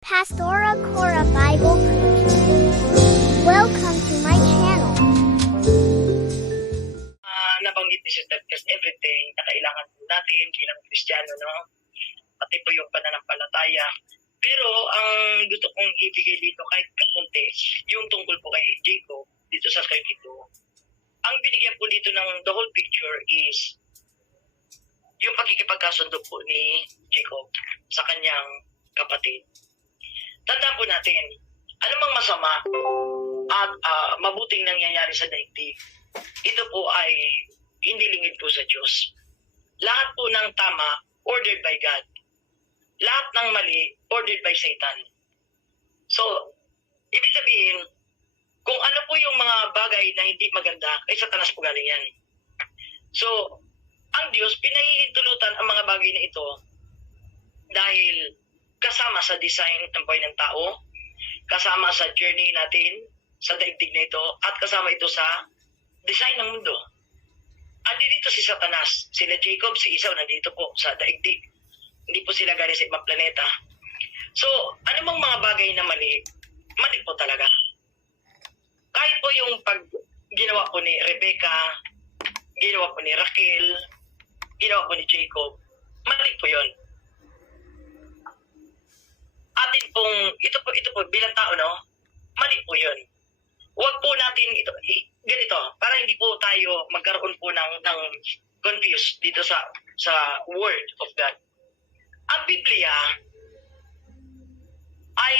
Pastora Cora Bible Preaching. Welcome to my channel. Nabanggit ni Sister Tess everything na kailangan po natin bilang Kristiyano, no? Pati po yung pananampalataya. Pero ang gusto kong ibigay dito kahit kakunti, yung tungkol po kay Jacob, dito sa kay ito. Ang binigyan po dito ng the whole picture is yung pagkikipagkasundo po ni Jacob sa kanyang kapatid. Tandaan po natin, anumang masama at mabuting nangyayari sa daigdig, ito po ay hindi lingid po sa Diyos. Lahat po ng tama, ordered by God. Lahat ng mali, ordered by Satan. So, ibig sabihin, kung ano po yung mga bagay na hindi maganda, ay Satanas po galing yan. So, ang Diyos, pinahihintulutan ang mga bagay na ito dahil kasama sa design ng buhay ng tao, kasama sa journey natin sa daigdig na ito, at kasama ito sa design ng mundo. Andi dito si Satanas, sila Jacob, si Esau, nandito po sa daigdig. Hindi po sila galing sa ibang planeta. So, anumang mga bagay na mali, mali po talaga. Kahit po yung pag ginawa po ni Rebecca, ginawa po ni Raquel, ginawa po ni Jacob, mali po yun. Atin pong, ito po bilang tao, no? Mali po yun. Huwag po natin ito, ganito, para hindi po tayo magkaroon po ng confused dito sa Word of God. Ang Biblia ay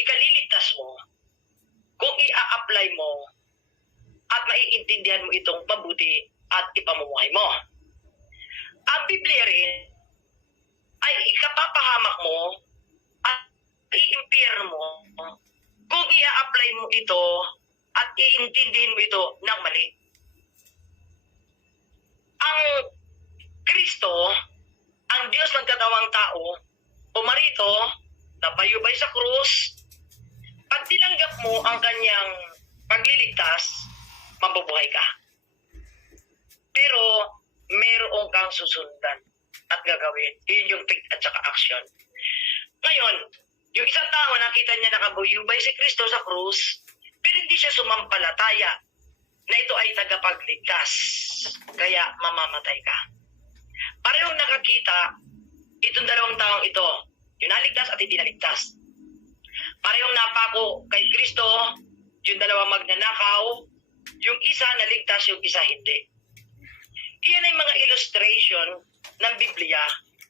ikaliligtas mo kung i-apply mo at maiintindihan mo itong mabuti at ipamumuhay mo. Ang Biblia rin ay ikapapahamak mo at i-impair mo kung i-apply mo ito at iintindihin mo ito ng mali. Ang Kristo, ang Diyos ng katawang tao, pumarito, napayubay sa krus, pag tinanggap mo ang kanyang pagliligtas, mabubuhay ka. Pero meron kang susundan at gagawin. Yun yung faith at saka action. Ngayon, yung isang tao, nakita niya nakabuyubay si Kristo sa krus, pero hindi siya sumampalataya na ito ay tagapagligtas. Kaya mamamatay ka. Parehong nakakita itong dalawang taong ito, yung naligtas at hindi naligtas. Parehong napako kay Kristo, yung dalawang magnanakaw, yung isa naligtas, yung isa hindi. Iyan ay mga illustration ng Biblia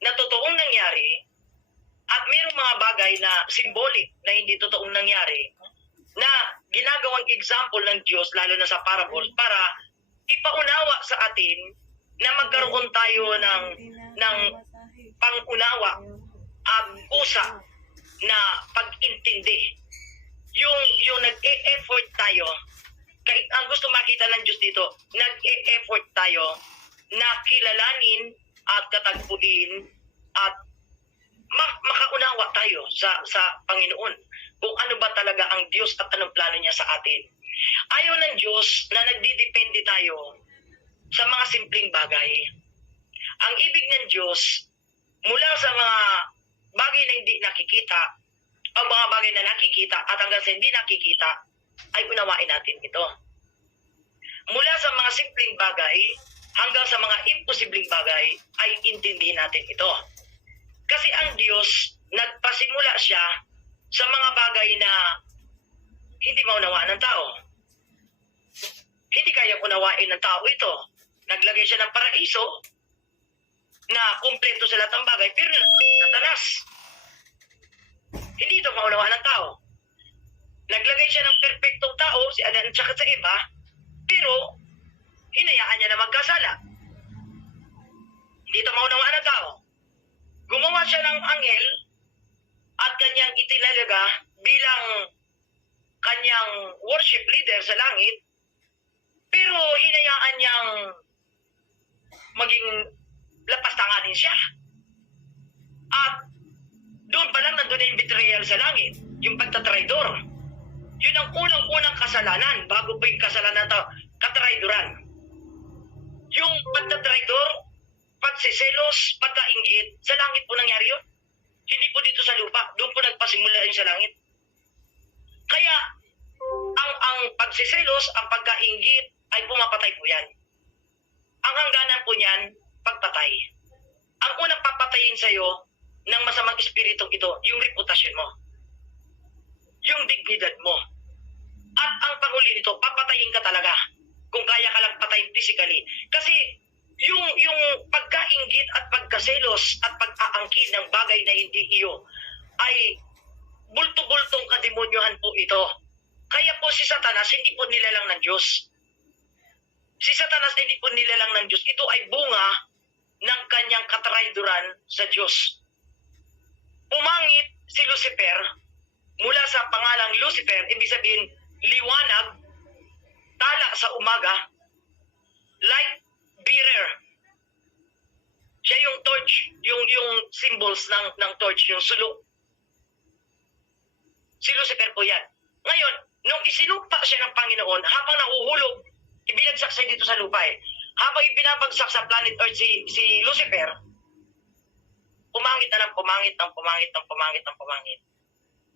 na totoong nangyari at mayroong mga bagay na symbolic na hindi totoong nangyari na ginagawang example ng Diyos lalo na sa parables para ipaunawa sa atin na magkaroon tayo ng pangunawa at kusa na pag-intindi. Yung nag-e-effort tayo, kahit ang gusto makita ng Diyos dito, nag-e-effort tayo na kilalanin at katagpuin at makaunawa tayo sa Panginoon kung ano ba talaga ang Diyos at anong plano niya sa atin. Ayaw ng Diyos na nagdidepende tayo sa mga simpleng bagay. Ang ibig ng Diyos mula sa mga bagay na hindi nakikita o mga bagay na nakikita at hanggang sa hindi nakikita ay unawain natin ito. Mula sa mga simpleng bagay hanggang sa mga imposibleng bagay ay intindihin natin ito. Kasi ang Diyos, nagpasimula siya sa mga bagay na hindi maunawaan ng tao. Hindi kayang unawain ng tao ito. Naglagay siya ng paraiso na kumpleto sa lahat ng bagay, pero Satanas. Hindi ito maunawaan ng tao. Naglagay siya ng perfectong tao, si Adan at saka sa Eva, pero hinayaan niya na magkasala. Hindi ito maunawaan ng tao. Gumawa siya ng anghel at kanyang itinalaga bilang kanyang worship leader sa langit, pero hinayaan niyang maging lapastanganin siya. At doon pa lang nandun na yung betrayal sa langit, yung pagtatraidor. Yun ang unang-unang kasalanan bago pa yung kasalanan ng katraidoran. Yung pagtatraidor, pagsiselos, pagkaingit, sa langit po nangyari yun. Hindi po dito sa lupa. Doon po nagpasimula yun sa langit. Kaya, ang pagsiselos, ang pagkainggit, ay pumapatay po yan. Ang hangganan po niyan, pagpatay. Ang unang papatayin sa'yo ng masamang espiritong ito, yung reputasyon mo. Yung dignidad mo. At ang panghuli nito, papatayin ka talaga. Kung kaya ka lang patayin physically. Kasi yung pagkainggit at pagkaselos at pag-aangkin ng bagay na hindi iyo ay bulto-bultong kademonyohan po ito. Kaya po si Satanas hindi po nilalang ng Diyos. Si Satanas hindi po nilalang ng Diyos. Ito ay bunga ng kanyang katrayduran sa Diyos. Pumangit si Lucifer mula sa pangalang Lucifer, ibig sabihin liwanag, tala sa umaga, light bearer. Siya yung torch, yung symbols ng torch, yung sulo. Si Lucifer po yan. Ngayon, nung isinumpa siya ng Panginoon, habang nahuhulog, ibinagsak siya dito sa lupa eh. Habang ibinabagsak sa planet Earth si Lucifer, pumangit na ng pumangit.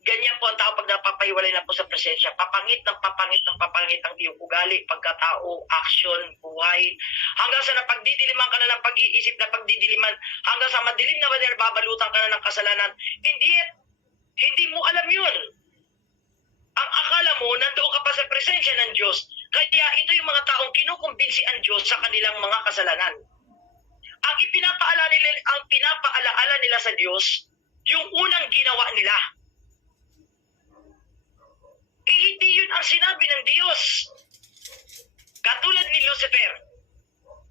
Ganyan po ang tao pag napapahiwalay na po sa presensya. Papangit ang iyong ugali, pagkatao, action, buhay. Hanggang sa napagdidiliman ka na ng pag-iisip, hanggang sa madilim na bader, babalutan ka na ng kasalanan. Hindi mo alam yun. Ang akala mo, nandoon ka pa sa presensya ng Diyos. Kaya ito yung mga taong kinukumbinsi ang Diyos sa kanilang mga kasalanan. Ang pinapaalaala nila sa Diyos, yung unang ginawa nila. Hindi yun ang sinabi ng Diyos. Katulad ni Lucifer,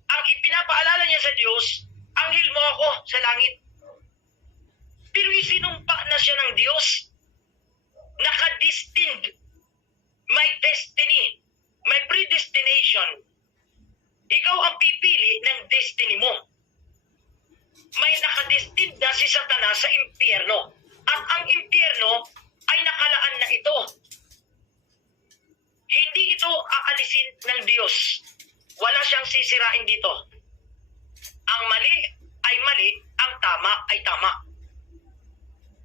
ang ipinapaalala niya sa Diyos, anghel mo ako sa langit. Pero isinumpa na siya ng Diyos. Nakadestined. May destiny. May predestination. Ikaw ang pipili ng destiny mo. May nakadestined na si Satanas sa impyerno. At ang impyerno ay nakalaan na ito. Hindi ito aalisin ng Diyos. Wala siyang sisirain dito. Ang mali ay mali, ang tama ay tama.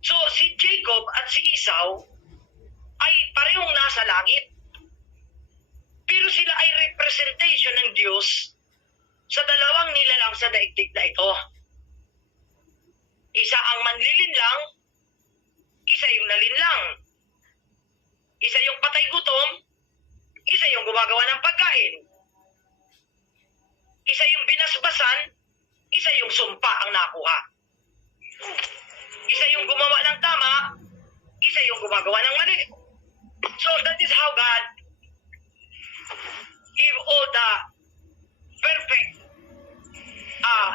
So, si Jacob at si Esau ay parehong nasa langit. Pero sila ay representation ng Diyos sa dalawang nilalang sa daigdig na ito. Isa ang manlilinlang, isa yung nalinlang. Isa yung patay gutom, isa yung gumagawa ng pagkain. Isa yung binasbasan, isa yung sumpa ang nakuha. Isa yung gumawa ng tama, isa yung gumagawa ng mali. So that is how God give all the perfect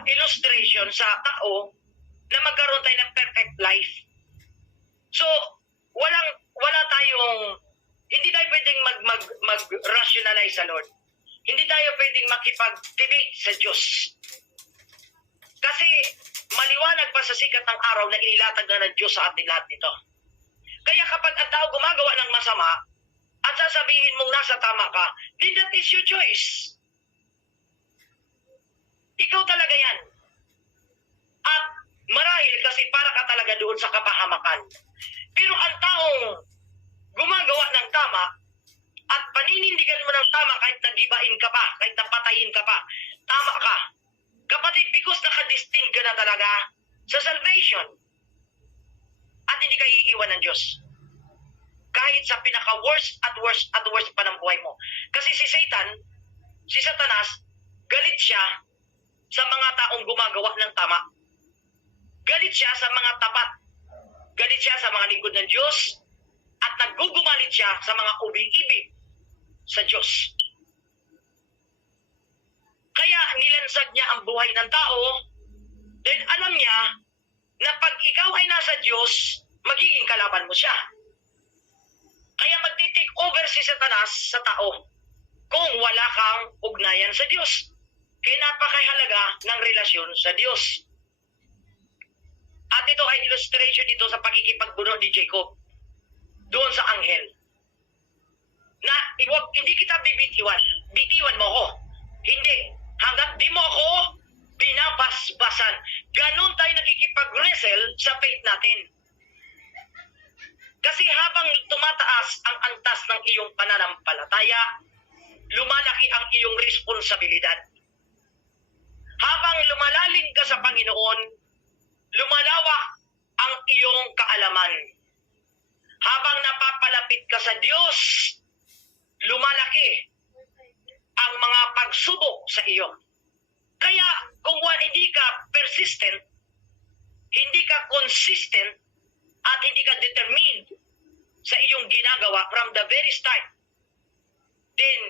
illustration sa tao na magkaroon tayo ng perfect life. So, wala tayong, hindi tayo pwedeng mag-rationalize sa Lord. Hindi tayo pwedeng makipag-debate sa Diyos. Kasi maliwanag pa sa sikat ng araw na inilatag na ng Diyos sa ating lahat nito. Kaya kapag ang tao gumagawa ng masama at sasabihin mong nasa tama ka, then that is your choice. Ikaw talaga yan. At marahil kasi para ka talaga doon sa kapahamakan. Pero ang taong gumagawa ng tama at paninindigan mo ng tama kahit nagibain ka pa, kahit napatayin ka pa, tama ka. Kapatid, because nakadestined ka na talaga sa salvation. At hindi ka iiwan ng Diyos. Kahit sa pinaka-worst at worst pa ng buhay mo. Kasi si Satanas, galit siya sa mga taong gumagawa ng tama. Galit siya sa mga tapat. Galit siya sa mga lingkod ng Diyos. At nagugumalit siya sa mga umiibig sa Diyos. Kaya nilansad niya ang buhay ng tao, then alam niya na pag ikaw ay nasa Diyos, magiging kalaban mo siya. Kaya magti-take over si Satanas sa tao kung wala kang ugnayan sa Diyos. Kaya napakahalaga ng relasyon sa Diyos. At ito ay illustration dito sa pagkikipagbuno ni Jacob doon sa anghel. Na hindi kita bibitiwan. Bitiwan mo ko. Hindi. Hanggat di mo ako binabasbasan. Ganon tayo nakikipag-wrestle sa faith natin. Kasi habang tumataas ang antas ng iyong pananampalataya, lumalaki ang iyong responsibilidad. Habang lumalalim ka sa Panginoon, lumalawak ang iyong kaalaman. Habang napapalapit ka sa Diyos, lumalaki ang mga pagsubok sa iyo. Kaya kung hindi ka persistent, hindi ka consistent, at hindi ka determined sa iyong ginagawa from the very start, then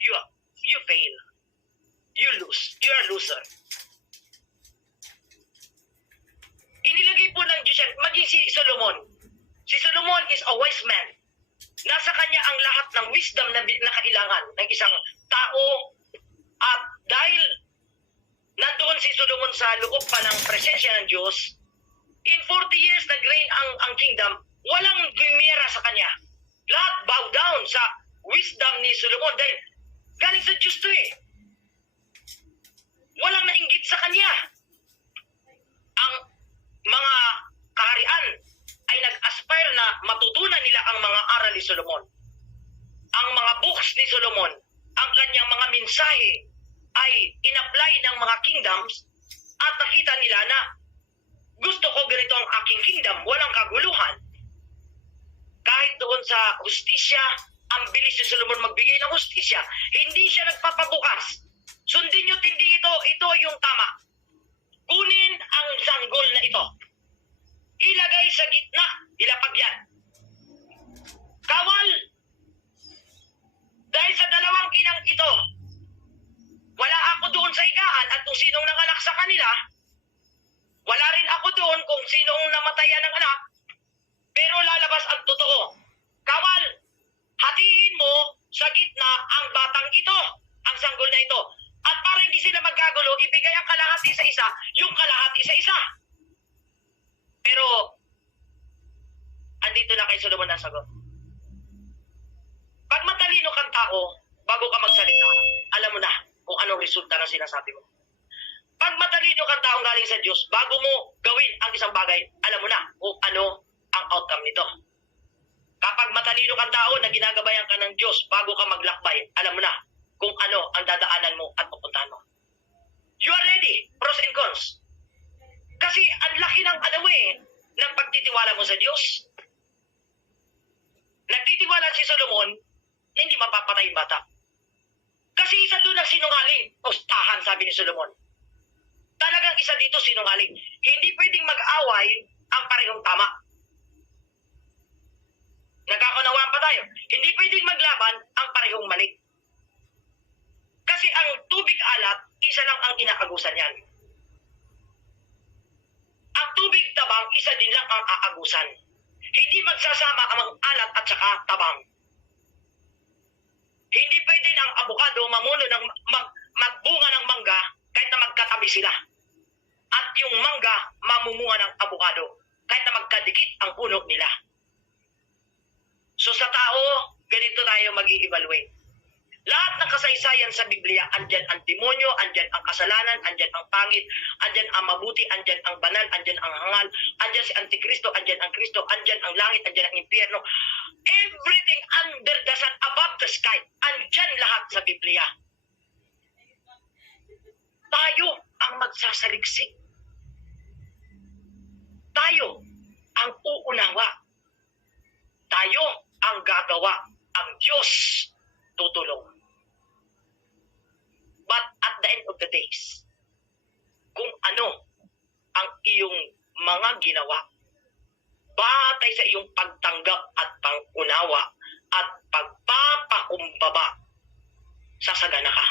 you fail. You lose. You're a loser. Inilagay po ng Diyos yan, maging si Solomon. Si Solomon is a wise man. Nasa kanya ang lahat ng wisdom na kailangan ng isang tao. At dahil nandoon si Solomon sa loob pa ng presensya ng Diyos, in 40 years nag-reign ang kingdom, walang gumera sa kanya. Lahat bow down sa wisdom ni Solomon dahil galing sa Diyos to eh. Walang nainggit sa kanya. Ang mga kaharian ay nag-aspire na matutunan nila ang mga aral ni Solomon. Ang mga books ni Solomon, ang kanyang mga mensahe ay in-apply ng mga kingdoms at nakita nila na gusto ko ganito ang aking kingdom, walang kaguluhan. Kahit doon sa hustisya, ang bilis ni Solomon magbigay ng hustisya, hindi siya nagpapabukas. Sundin nyo tindi ito yung tama. Kunin ang sanggol na ito. Ilagay sa gitna, ilapag yan. Kawal! Dahil sa dalawang inang ito, wala ako doon sa higaan at kung sinong nanganak sa kanila, wala rin ako doon kung sinong namatayan ng anak, pero lalabas ang totoo. Kawal, hatiin mo sa gitna ang batang ito, ang sanggol na ito. At para hindi sila magkagulo, ibigay ang kalahati sa isa, yung kalahati sa isa. Pero, andito na kay Solomon ang sagot. Pag matalino kang tao, bago ka magsalita, alam mo na kung anong resulta ng sinasabi mo. Pag matalino kang taong galing sa Diyos, bago mo gawin ang isang bagay, alam mo na kung ano ang outcome nito. Kapag matalino kang tao na ginagabayan ka ng Diyos, bago ka maglakbay, alam mo na kung ano ang dadaanan mo at pupuntahan mo. You are ready, pros and cons. Kasi ang laki ng ng pagtitiwala mo sa Diyos. Nagtitiwala si Solomon, hindi mapapatay yung bata. Kasi isa doon ang sinungaling. Tahan, sabi ni Solomon. Talagang isa dito sinungaling. Hindi pwedeng mag-away ang parehong tama. Nagkakunawaan pa tayo. Hindi pwedeng maglaban ang parehong mali. Kasi ang tubig alat, isa lang ang inaagusan yan. Ang tubig tabang, isa din lang ang aagusan. Hindi magsasama ang alat at saka tabang. Hindi pwede ang abukado mamuno ng magbunga ng mangga kahit na magkatabi sila. At yung mangga mamumunga ng abukado kahit na magkadikit ang puno nila. So sa tao, ganito tayo mag-i-evaluate. Lahat ng kasaysayan sa Biblia, andyan ang demonyo, andyan ang kasalanan, andyan ang pangit, andyan ang mabuti, andyan ang banal, andyan ang hangal, andyan si Antikristo, andyan ang Kristo, andyan ang langit, andyan ang impyerno. Everything under the sun, above the sky, andyan lahat sa Biblia. Tayo ang magsasaliksik. Tayo ang uunawa. Tayo ang gagawa. Ang Diyos tutulong. But at the end of the days, kung ano ang iyong mga ginawa, batay sa iyong pagtanggap at pangunawa at pagpapakumbaba, sasagana ka.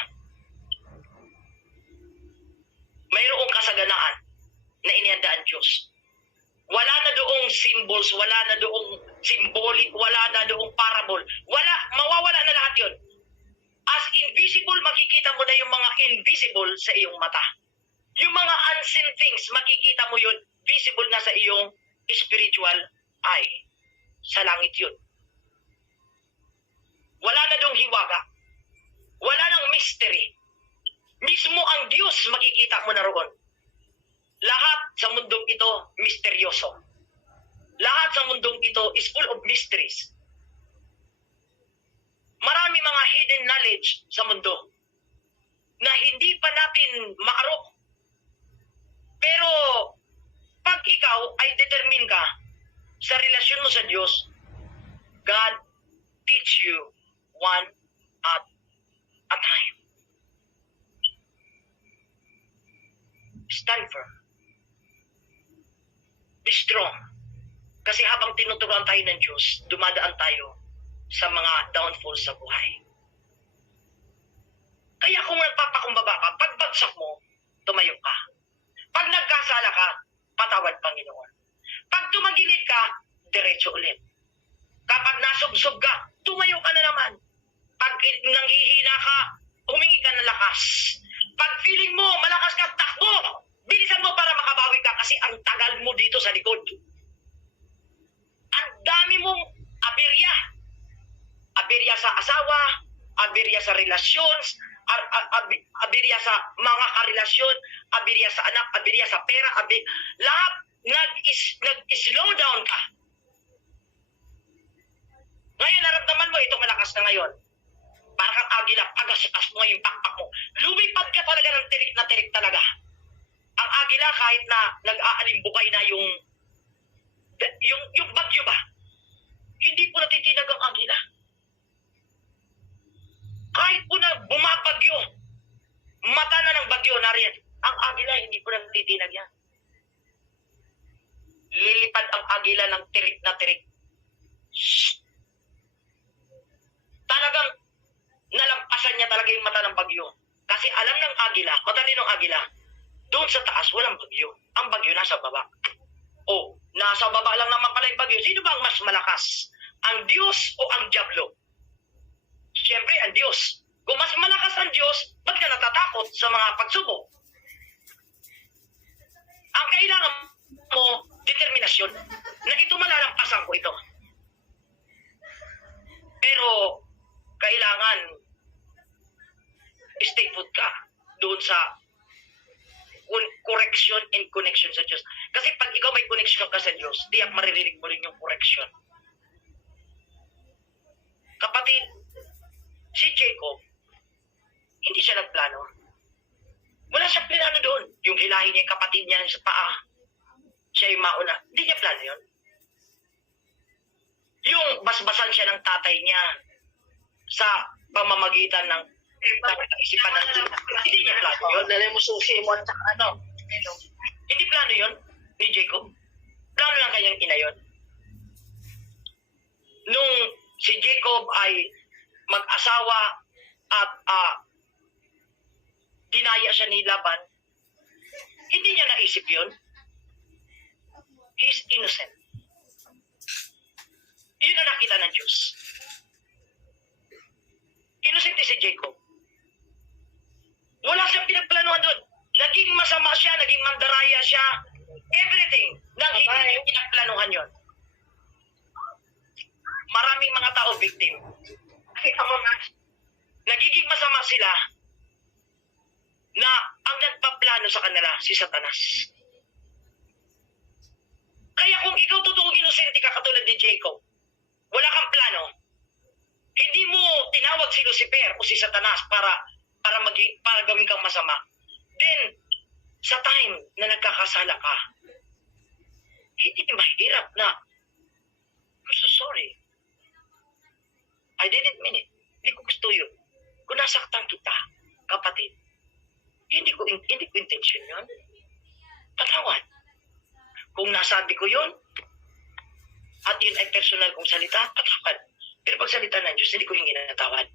Mayroong kasaganaan na inihandaan Diyos. Wala na doong symbols, wala na doong symbolic, wala na doong parable. Mawawala na lahat yun. As invisible, makikita mo na yung mga invisible sa iyong mata. Yung mga unseen things, makikita mo yun, visible na sa iyong spiritual eye. Sa langit yun. Wala na doong hiwaga. Wala nang mystery. Mismo ang Diyos makikita mo na roon. Lahat sa mundong ito, misteryoso. Lahat sa mundong ito is full of mysteries. Marami mga hidden knowledge sa mundo na hindi pa natin maarok. Pero pag ikaw ay determine ka sa relasyon mo sa Diyos, God teach you one at a time. Stand firm. Be strong. Kasi habang tinuturuan tayo ng Diyos, dumadaan tayo sa mga downfall sa buhay. Kaya kung nagpapakumbaba ka, pagbagsak mo, tumayo ka. Pag nagkasala ka, patawad Panginoon. Pag tumagilid ka, diretso ulit. Kapag nasubsob ka, tumayo ka na naman. Pag nanghihina ka, humingi ka ng lakas. Pag feeling mo, malakas ka, takbo! Bilisan mo para makabawi ka kasi ang tagal mo dito sa likod. Ang dami mong aberya. Aberya sa asawa, aberya sa relasyon, aberya sa mga karelasyon, aberya sa anak, aberya sa pera, lahat nag-slow down ka. Ngayon, naramdaman mo, ito malakas na ngayon. Para kang agila, agas-agas mo yung pakpak mo. Lumipad ka talaga ng tirik na tirik talaga. Ang agila, kahit na nag-aalimbukay na yung bagyo ba, hindi po natitinag ang agila. Kahit po na bumabagyo, mata na ng bagyo na rin, ang agila hindi po natitinag yan. Lilipad ang agila ng tirik na tirik. Shhh! Talagang nalampasan niya talaga yung mata ng bagyo. Kasi alam ng agila, matalinong agila, doon sa taas walang bagyo. Ang bagyo nasa baba. O, nasa baba lang naman pala yung bagyo. Sino ba ang mas malakas? Ang Diyos o ang Diablo? Siyempre, ang Diyos. Kung mas malakas ang Diyos, ba't ka natatakot sa mga pagsubok? Ang kailangan mo, determinasyon, na ito malalampasan ko ito. Pero, kailangan stay put ka doon sa correction and connection sa Diyos. Kasi pag ikaw may connection ka sa Diyos, tiyak maririnig mo rin yung correction. Kapatid, si Jacob, hindi siya nagplano. Wala siyang plano doon. Yung hilahin niya yung kapatid niya sa paa, siya yung mauna. Hindi niya plano yun. Yung basbasan siya ng tatay niya sa pamamagitan ng isipan ng hindi niya plano yun. Dali mo susi mo at ano. Hindi plano yun ni Jacob. Plano lang kanyang ina yun. Nung si Jacob ay mag-asawa at dinaya siya ni Laban, hindi niya naisip yun. He is innocent. Yun ang nakita ng Diyos. Innocent si Jacob. Wala siyang pinagplanuhan doon. Naging masama siya, naging mandaraya siya. Everything. Nang hindi niya pinagplanuhan yun. Maraming mga tao victim. Nagiging masama sila na ang nagpaplano sa kanila, si Satanas. Kaya kung ikaw totoong inosente ka katulad ni Jacob, wala kang plano, hindi mo tinawag si Lucifer o si Satanas para gawin kang masama. Then, sa time na nagkakasala ka, hindi mahirap na, I'm so sorry. I didn't mean it. Hindi ko gusto yun. Kung nasaktan kita, kapatid, hindi ko intention yun. Patawad. Kung nasabi ko yun, at yun ay personal kong salita, patawad. Pero pag salita ng Diyos, hindi ko hingi na natawad.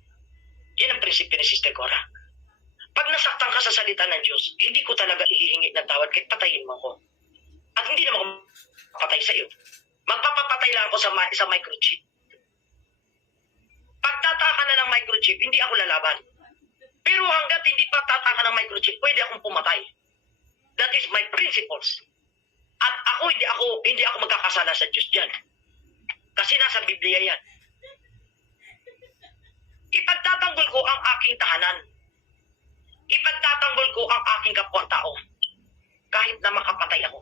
Yan ang prinsipyo ni Sister Cora. Pag nasaktan ka sa salita ng Diyos, hindi ko talaga ihihingi ng tawad kahit patayin mo ko. At hindi naman ako patay sa iyo. Magpapapatay lang ako sa microchip. Pag tataka na ng microchip, hindi ako lalaban. Pero hanggat hindi pa tataka ng microchip, pwede akong pumatay. That is my principles. At hindi ako magkakasala sa Diyos diyan. Kasi nasa Biblia yan. Ipagtatanggol ko ang aking tahanan. ipagtatanggol ko ang aking kapwa-tao. Kahit na makapatay ako,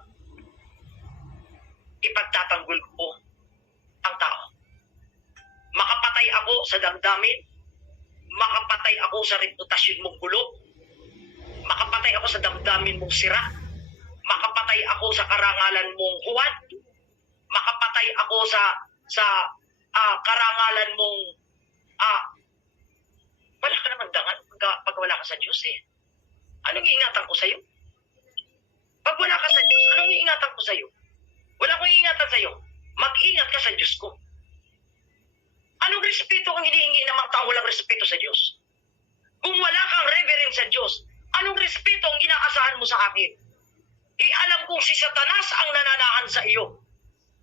ipagtatanggol ko ang tao. Makapatay ako sa damdamin, makapatay ako sa reputasyon mong gulo, makapatay ako sa damdamin mong sira, makapatay ako sa karangalan mong huwad, makapatay ako sa karangalan mong wala ka naman dangan pag wala ka sa Diyos eh. Anong iingatan ko sa'yo? Pag wala ka sa Diyos, anong iingatan ko sa'yo? Wala akong iingatan sa'yo. Mag-ingat ka sa Diyos ko. Anong respeto kung hinihingi ng mga tao walang respeto sa Diyos? Kung wala kang reverence sa Diyos, anong respeto ang inaasahan mo sa akin? Eh alam kong si Satanas ang nananahan sa iyo.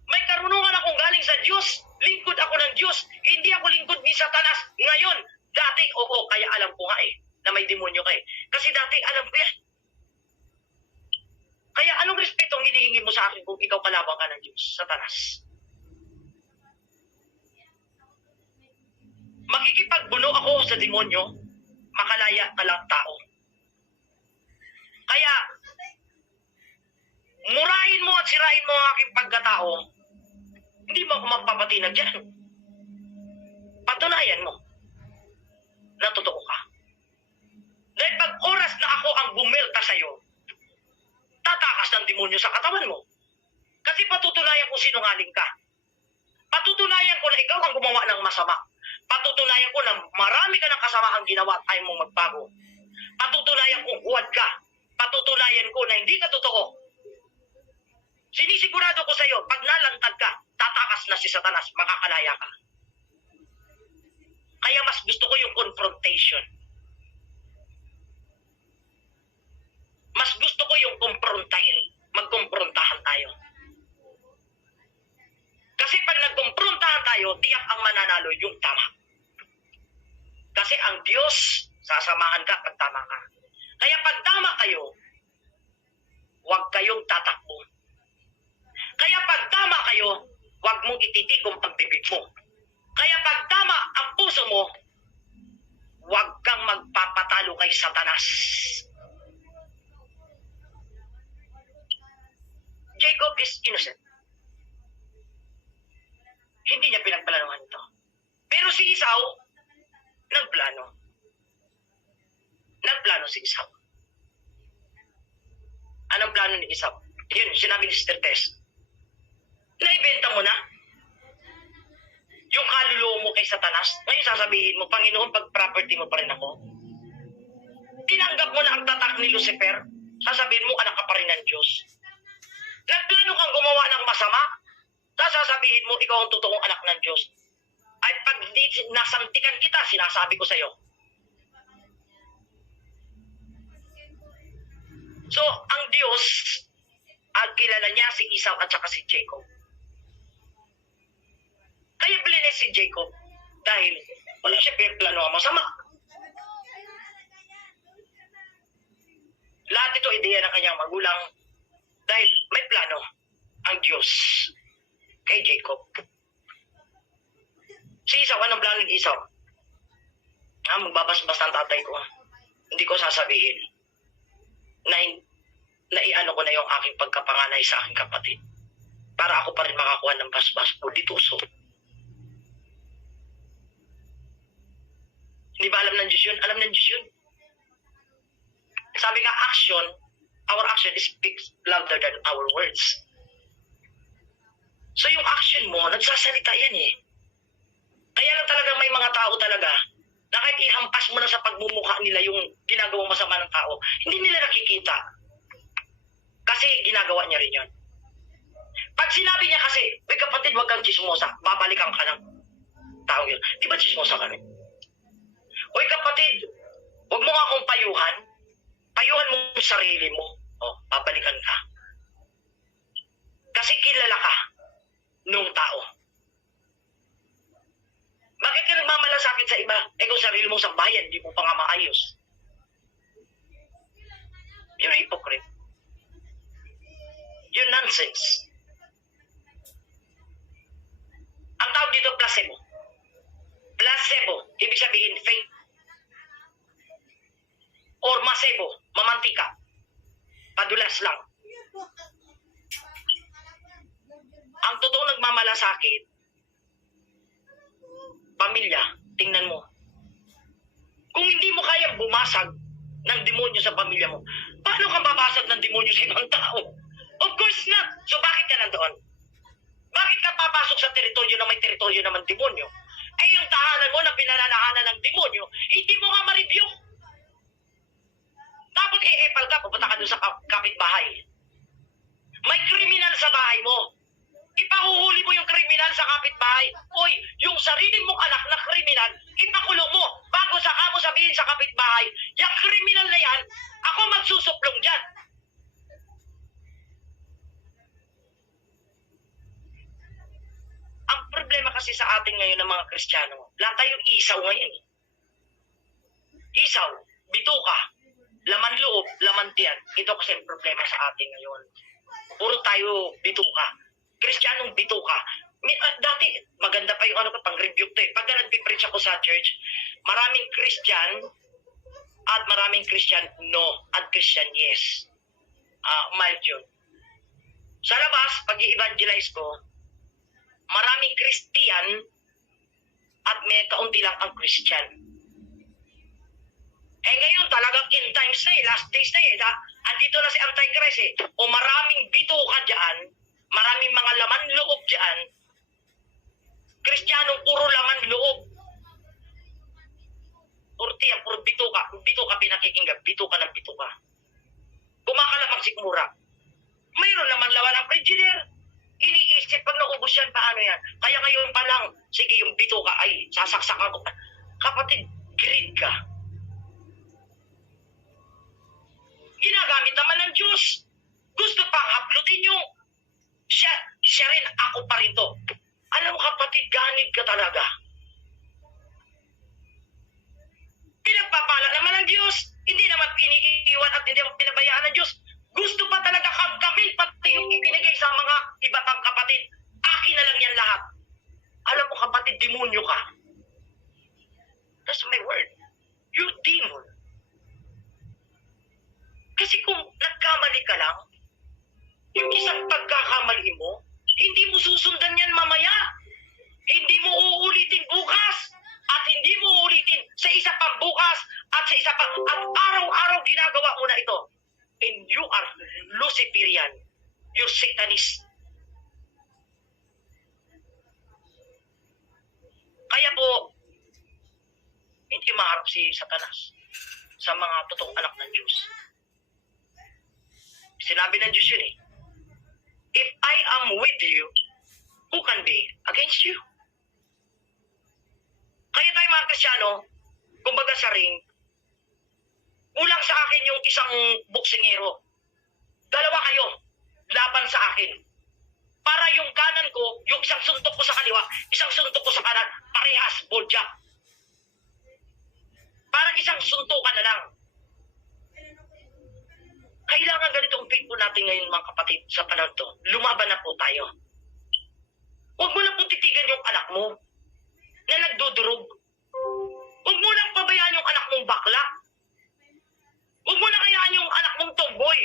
May karunungan akong galing sa Diyos. Lingkod ako ng Diyos. Hindi ako lingkod ni Satanas. Ngayon, dati, oo, kaya alam ko nga na may demonyo ka Kasi dati, alam ko yan. Kaya anong respeto ang hinihingi mo sa akin kung ikaw kalabang ka ng Diyos, Satanas? Makikipagbuno ako sa demonyo, makalaya ka lang tao. Kaya, murahin mo at sirain mo ang aking pagkatao, hindi mo ako magpapatinag dyan. Patunayan mo na totoo ka. Dahil pag oras na ako ang bumelta sa'yo, tatakas ng demonyo sa katawan mo. Kasi patutunayan ko sinungaling ka. Patutunayan ko na ikaw ang gumawa ng masama. Patutunayan ko na marami ka ng kasamaang ginawa at ayaw mong magbago. Patutunayan kong huwad ka. Patutunayan ko na hindi ka totoo. Sinisigurado ko sa iyo, pag nalantad ka, tatakas na si Satanas, makakalaya ka. Kaya mas gusto ko yung confrontation. Mas gusto ko yung kumprontahin, magkumprontahan tayo. Kasi pag nagkumprontahan tayo, tiyak ang mananalo yung tama. Kasi ang Diyos, sasamahan ka pag tama ka. Kaya pag tama kayo, huwag kayong tatakbo. Kaya pag tama kayo, huwag mong ititikom ang bibig mo. Kaya pag tama ang puso mo, huwag kang magpapatalo kay Satanas. Jacob is innocent. Hindi niya pinagplanuhan ito. Pero si Esau, nagplano. Nagplano si Esau. Anong plano ni Esau? Yun, sinabi ni Sister Tess. Naibenta mo na yung kaluluwa mo kay Satanas. Ngayon sasabihin mo, Panginoon, pag property mo pa rin ako. Tinanggap mo na ang tatak ni Lucifer. Sasabihin mo, anak ka pa rin ng Diyos. Nagplano kang gumawa ng masama. Sasabihin mo, ikaw ang totoong anak ng Diyos. Ay pag nasantikan kita, sinasabi ko sa iyo. So, ang Diyos, ang kilala niya si Esau at saka si Jacob. Kaya blinis si Jacob dahil wala siya pinagplano ang masama. Lahat ito ideya ng kanyang magulang dahil may plano ang Diyos kay Jacob. Si Esau, anong plano ni Esau? Magbabasbas ng tatay ko. Hindi ko sasabihin na iano ko na yung aking pagkapanganay sa aking kapatid para ako pa rin makakuha ng basbas o dituso. Hindi ba alam ng Diyos yun? Alam ng Diyos yun. Sabi nga, our action speaks louder than our words. So yung action mo, nagsasalita yan eh. Kaya lang talaga may mga tao talaga na kahit ihampas mo na sa pagmumukha nila yung ginagawang masama ng tao, hindi nila nakikita. Kasi ginagawa niya rin yun. Pag sinabi niya kasi, may kapatid, huwag kang chismosa, babalikan ka ng tao yun. Di ba chismosa ka rin? Hoy kapatid, huwag mo nga akong payuhan. Payuhan mo yung sarili mo. O, babalikan ka. Kasi kilala ka nung tao. Bakit ka nagmamalasakit sa iba? Eh kung sarili mong sambayan, di mo pa nga maayos. You're hypocrite. You're nonsense. Ang tawag dito, placebo. Placebo, ibig sabihin fake. Or Masebo, mamantika. Padulas lang. Ang totoong nagmamalasakit, pamilya, tingnan mo. Kung hindi mo kayang bumasag ng demonyo sa pamilya mo, paano ka babasag ng demonyo sa ibang tao? Of course not. So bakit ka nandoon? Bakit ka papasok sa teritoryo na may teritoryo naman demonyo? Eh yung tahanan mo na pinananahanan ng demonyo, hindi mo nga ma-review. Tapos epal ka, pupunta ka doon sa kapitbahay. May kriminal sa bahay mo. Ipahuhuli mo yung kriminal sa kapitbahay. Uy, yung sarili mong anak na kriminal, ipakulong mo bago sa kamo sabihin sa kapitbahay, yung kriminal na yan, ako magsusuplong dyan. Ang problema kasi sa atin ngayon ng mga Kristiyano, lahat tayong isaw ngayon. Isaw, bituka, laman loob, laman tiyan. Ito kasi ang problema sa atin ngayon. Puro tayo bituka. Kristyanong bituka. Dati, maganda pa yung pang-rebuke to eh. Pagka nag-preach ako sa church, maraming Christian at maraming Christian no at Christian yes. Mild yun. Sa labas, pag i-evangelize ko, maraming Christian at may kaunti lang ang Christian. Eh ngayon talagang end times na eh, last days na eh. Andito na si Antichrist eh. O maraming bituka dyan, maraming mga laman loob dyan, Kristiyanong puro laman loob. Puro bituka. Bituka pinakikinggan, bituka ng bituka. Kumakalapang sikmura. Mayroon naman laman ang frigidaire. Iniisip pag naubos yan, paano yan? Kaya ngayon pa lang, sige yung bituka, ay sasaksakan ko pa. Kapatid, greed ka. Ginagamit naman ng Diyos. Gusto pang haplutin yung siya rin, ako pa rin to. Alam mo kapatid, ganid ka talaga. Pinagpapala naman ng Diyos. Hindi naman iniiwan at hindi naman pinabayaan ng Diyos. Gusto pa talaga kamkamil pati yung ibinigay sa mga iba pang kapatid. Akin na lang yan lahat. Alam mo kapatid, demonyo ka. That's my word. You demon. Kasi kung nagkamali ka lang, yung isang pagkakamali mo, hindi mo susundan yan mamaya. Hindi mo uulitin bukas. At hindi mo uulitin sa isa pang bukas at sa isa pang at araw-araw ginagawa mo na ito. And you are Luciferian. You Satanist. Kaya po, hindi maharap si Satanas sa mga totoong anak ng Diyos. Sinabi ng Diyos yun eh. If I am with you, who can be against you? Kaya tayo mga Kristiyano, kumbaga sa ring, kulang sa akin yung isang boksingero. Dalawa kayo, laban sa akin. Para yung kanan ko, yung isang suntok ko sa kaliwa, isang suntok ko sa kanan, parehas, boljak. Parang isang suntukan na lang. Kailangan ganitong faith po natin ngayon mga kapatid sa panahon to. Lumaban na po tayo. Huwag mo na po titigan yung anak mo na nagdudurog. Huwag mo lang pabayaan yung anak mong bakla. Huwag mo na kayaan yung anak mong tomboy.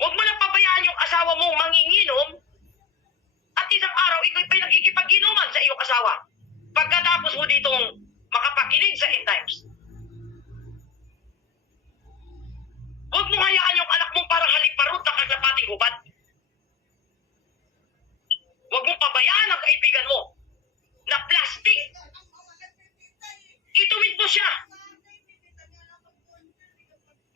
Huwag mo na pabayaan yung asawa mong manginginom at isang araw ikaw pa nagkikipag-inuman sa iyong asawa. Pagkatapos mo ditong makapakinig sa end times. Huwag mo hayaan yung anak mong parang haliparot na kaglapating hubad. Huwag mong pabayaan ang kaibigan mo na plastic. Ituwid mo siya.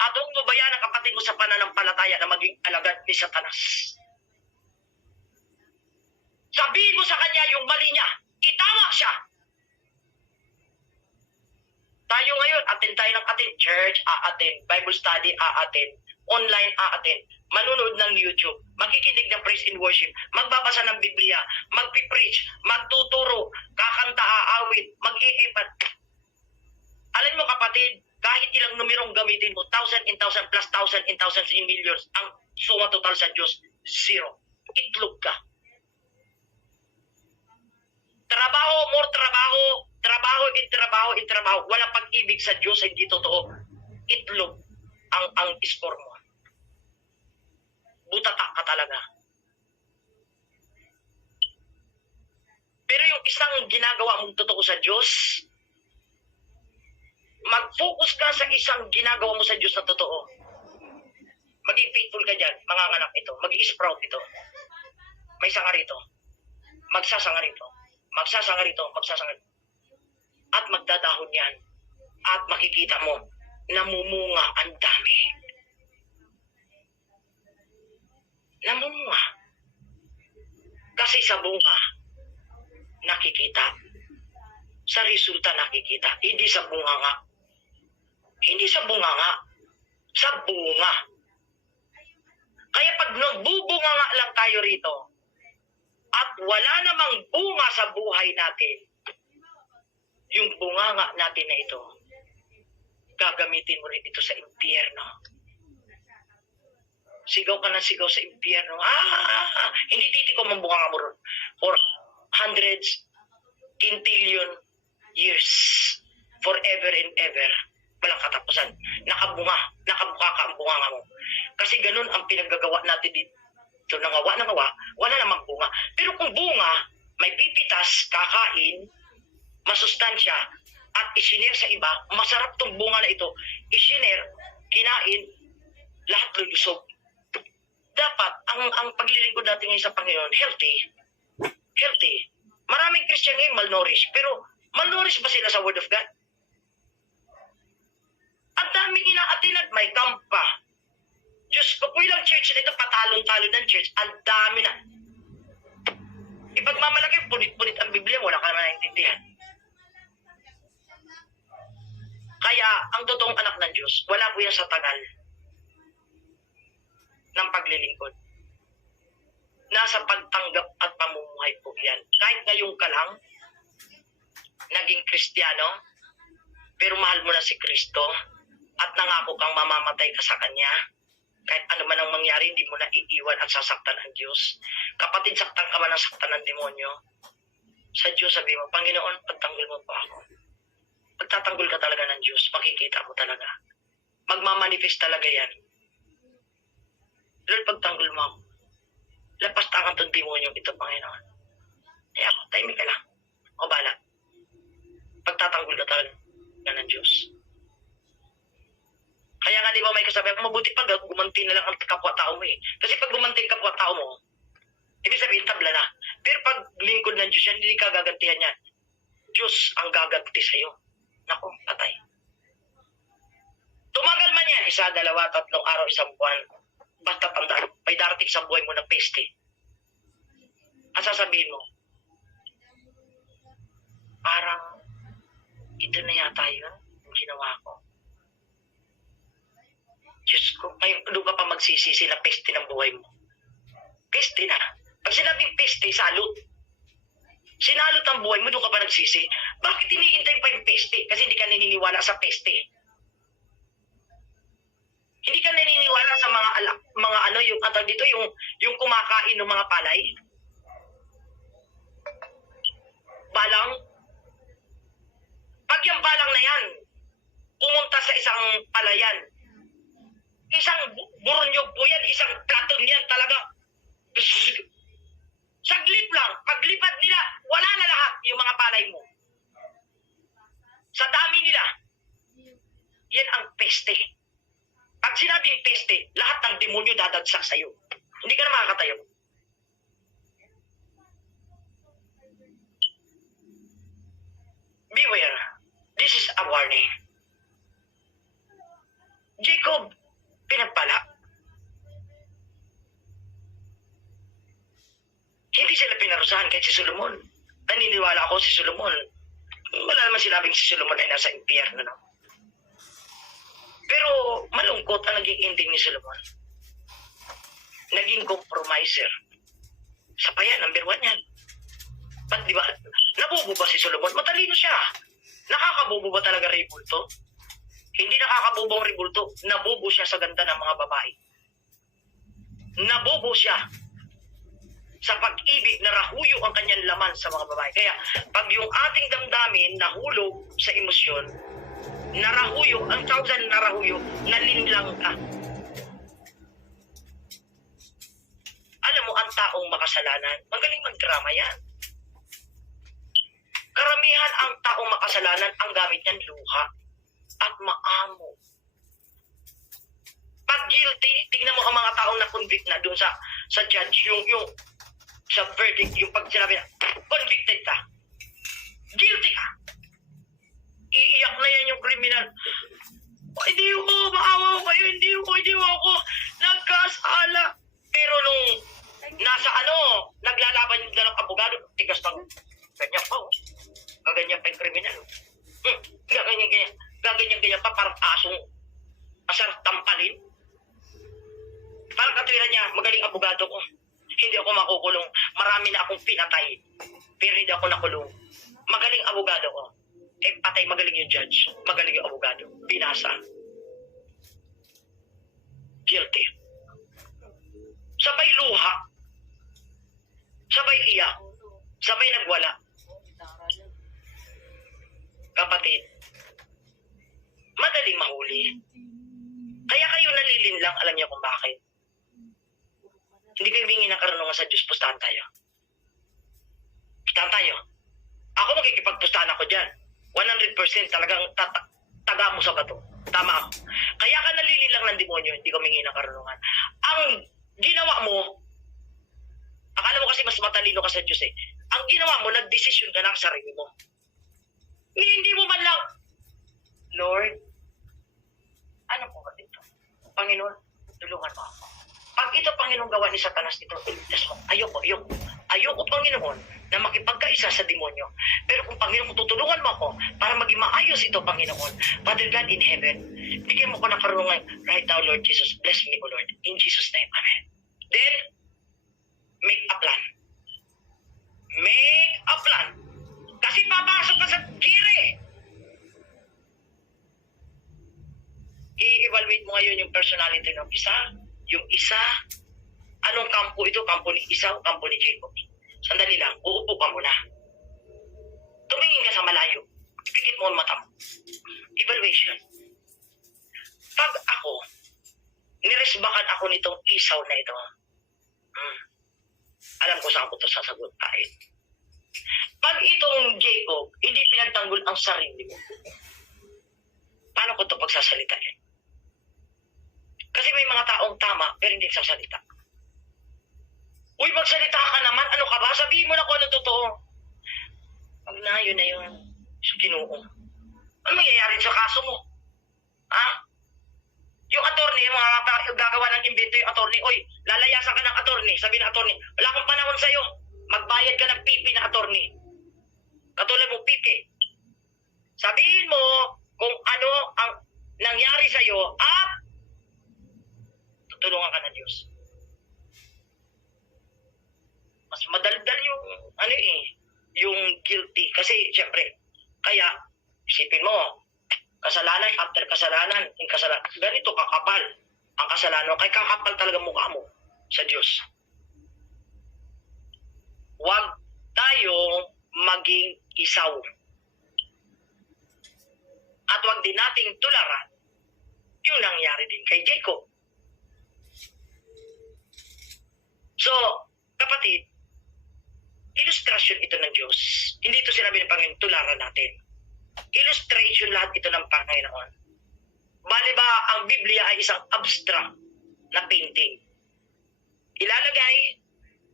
At huwag mo bayaan ang kapatid mo sa pananampalataya na maging alagad ni Satanas. Sabihin mo sa kanya yung mali niya. Itama siya. Tayo ngayon, attend tayo ng attend. Church, attend. Bible study, attend. Online, attend. Manunod ng YouTube. Makikinig ng praise and worship. Magbabasa ng Biblia. Magpipreach. Magtuturo. Kakanta, aawit. Mag-e-epat. Alam mo kapatid, kahit ilang numerong gamitin mo, 1,000 in 1,000 plus 1,000 in thousands in millions, ang suma total sa Diyos, 0. Itlog ka. Trabaho, more trabaho, trabaho, in trabaho. Walang pag-ibig sa Diyos, hindi totoo. itlog ang score mo. Butata ka talaga. Pero yung isang ginagawa mong totoo sa Diyos, mag-focus ka sa isang ginagawa mo sa Diyos na totoo. Maging faithful ka dyan, mga anak ito. Mag-i-sprout ito. May sanga rito. Magsasanga rito. Magsasanga rito. Magsasanga rito. At magdadahon yan. At makikita mo, namumunga ang dami. Namumunga. Kasi sa bunga, nakikita. Sa resulta nakikita. Hindi sa bunga nga. Hindi sa bunga nga. Sa bunga. Kaya pag nagbubunga nga lang tayo rito, at wala namang bunga sa buhay natin, yung bunga nga natin na ito, gagamitin mo rin ito sa impyerno. Sigaw ka ng sigaw sa impyerno. Hindi titikom ang bunga mo ron for hundreds, quintillion years, forever and ever. Walang katapusan. Nakabuka ka ang bunga mo. Kasi ganun ang pinaggagawa natin dito. Nangawa, wala namang bunga. Pero kung bunga, may pipitas, kakain, masustansya, at isinare sa iba, masarap tong bunga na ito, isinare, kinain, lahat lulusog. Dapat, ang paglilingkod natin ngayon sa Panginoon, healthy. Healthy. Maraming Christian ngayon malnourished, pero malnourished ba sila sa Word of God? Ang daming inaatinan, may kampa. Diyos ko po ilang church na ito, patalon-talon ng church, ang dami na. Ipagmamalaki, punit-punit ang Biblia, wala ka naman naintindihan. Kaya, ang totoong anak ng Diyos, wala po yan sa tagal ng paglilingkod. Nasa pagtanggap at pamumuhay po yan. Kahit ngayon ka lang, naging Kristiyano, pero mahal mo na si Kristo, at nangako kang mamamatay ka sa Kanya, kahit ano man ang mangyari, hindi mo na iiwan at sasaktan ang Diyos. Kapatid, saktan ka man ang saktan ng demonyo. Sa Diyos, sabi mo, Panginoon, pagtanggol mo po ako. Pagtatanggol ka talaga ng Diyos, makikita mo talaga. Magmamanifest talaga yan. Lord, pagtanggol mo ako. Lapastangan itong demonyo ito, Panginoon. Kaya ako, tahimik ka lang. O bala. Pagtatanggol ka talaga ng Diyos. Kaya nga di ba may kasabi, mabuti pag gumanti na lang ang kapwa-tao mo eh. Kasi pag gumanti ang kapwa-tao mo, ibig sabihin tabla na. Pero pag lingkod ng Diyos yan, hindi ka gagantihan yan. Diyos ang gaganti sa'yo. Naku, patay. Tumagal man yan, 1, 2, 3 araw, 1 buwan. Basta tandaan, may darating sa buhay mo ng peste. Ang sasabihin mo, parang ito na yata yun, yung ginawa ko. Diyos ko, ngayon doon ka pa magsisisi na peste ng buhay mo. Peste na. Pag sinabing peste, salot. Sinalot ang buhay mo, doon ka pa nagsisi. Bakit hinihintay pa yung peste? Kasi hindi ka naniniwala sa peste. Hindi ka naniniwala sa mga ano, yung atag dito, yung kumakain ng mga palay. Balang. Pag yung balang na yan, pumunta sa isang palayan, isang buronyog po yan, isang platon yan talaga. Saglit lang, paglipad nila, wala na lahat yung mga palay mo. Sa dami nila, yan ang peste. Pag sinabing peste, lahat ng demonyo dadagsak sa'yo. Hindi ka na makakatayo. Beware, this is a warning. Jacob, pinagpala. Hindi sila pinarusahan kahit si Solomon. Naniniwala ako si Solomon. Wala naman sinabing si Solomon ay nasa impyerno, no? Pero malungkot ang naging ending ni Solomon. Naging compromiser. Sa payan, number 1 yan. Ba't di ba? Nabubo ba si Solomon? Matalino siya. Nakakabubo ba talaga Rebulto? Hindi nakakabubo ang Rebulto. Nabubo siya sa ganda ng mga babae. Nabubo siya sa pag-ibig na rahuyo ang kanyang laman sa mga babae. Kaya pag yung ating damdamin nahulog sa emosyon, narahuyo, ang tawag sa narahuyo, nalinlang ka. Alam mo, ang taong makasalanan, magaling magdrama yan. Karamihan ang taong makasalanan, ang gamit niyan luha at maamo. Pag guilty, tingnan mo ang mga taong na-convict na doon sa judge, yung sa verdict, yung pag sinabi na, convicted ka, guilty ka. Iiyak na yan yung kriminal. Hindi ko, maawa ko kayo, hindi ko ako nagkasala. Pero nung nasa naglalaban yung dalang abogado, tigas ng ganyan pa, gaganyan pa yung kriminal. Gaganyan pa, parang asong asar tampalin. Parang katwiran niya, magaling abogado ko. Hindi ako makukulong. Marami na akong pinatay. Pero hindi ako nakulong. Magaling abogado ko. Patay, magaling yung judge. Magaling yung abogado. Binasa. Guilty. Sabay luha. Sabay iyak. Sabay nagwala. Kapatid, madaling mahuli. Kaya kayo nalilinlang, alam niyo kung bakit. Hindi kayo hingi ng karunungan sa Diyos, pustahan tayo. Pustahan tayo. Ako makikipagpustahan ako dyan. 100% talagang taga mo sa bato. Tama ako. Kaya ka nalililang ng demonyo, hindi ko hingi ng karunungan. Ang ginawa mo, akala mo kasi mas matalino ka sa Diyos eh. Ang ginawa mo, nagdesisyon ka ng sarili mo. Hindi mo man lang, Lord, ano po ba dito? Panginoon, tulungan mo ako. Pag ito, Panginoon, gawa ni Satanas ito, iligtas mo. Ayoko, Panginoon, na makipagkaisa sa demonyo. Pero kung Panginoon, tutulungan mo ako para maging maayos ito, Panginoon. Father God in heaven, bigyan mo ko ng karunungan. Right now, Lord Jesus, bless me, O Lord. In Jesus' name, Amen. Then, make a plan. Make a plan. Kasi papasok ka sa gire. I-evaluate mo ngayon yung personality ng isa. Yung isa, anong kampo ito? Kampo ni Isa o kampo ni Jacob? Sandali lang, uupo ka muna. Tumingin ka sa malayo. Ipikit mo ang mata mo. Evaluation. Pag ako, niresbakan ako nitong isaw na ito, alam ko saan ko ito sasagot tayo. Pag itong Jacob, hindi pinagtanggol ang sarili mo, paano ko ito pagsasalitain? Kasi may mga taong tama, pero hindi sasalita. Uy, magsalita ka naman. Ano ka ba? Sabihin mo na kung ano totoo. Pag na, yun na yun. Ginoo. Ano mangyayari sa kaso mo? Ha? Yung attorney, mga gagawa ng invento yung attorney. Uy, lalayasan ka ng attorney. Sabi ng attorney, wala akong panahon sa'yo. Magbayad ka ng pipi na attorney. Katulad mo, pipi. Sabihin mo kung ano ang nangyari sa'yo at tutulungan ka ng Diyos. Mas madaldal yung yung guilty. Kasi, syempre, kaya, isipin mo, kasalanan after kasalanan, ganito kakapal ang kasalanan. Kaya kakapal talaga mukha mo sa Diyos. Huwag tayong maging isaw. At huwag din nating tularan yung nangyari din kay Jacob. So, kapatid, illustration ito ng Diyos. Hindi ito sinabi ng Panginoon, tularan natin. Illustration lahat ito ng Panginoon. Bali ba, ang Biblia ay isang abstract na painting. Ilalagay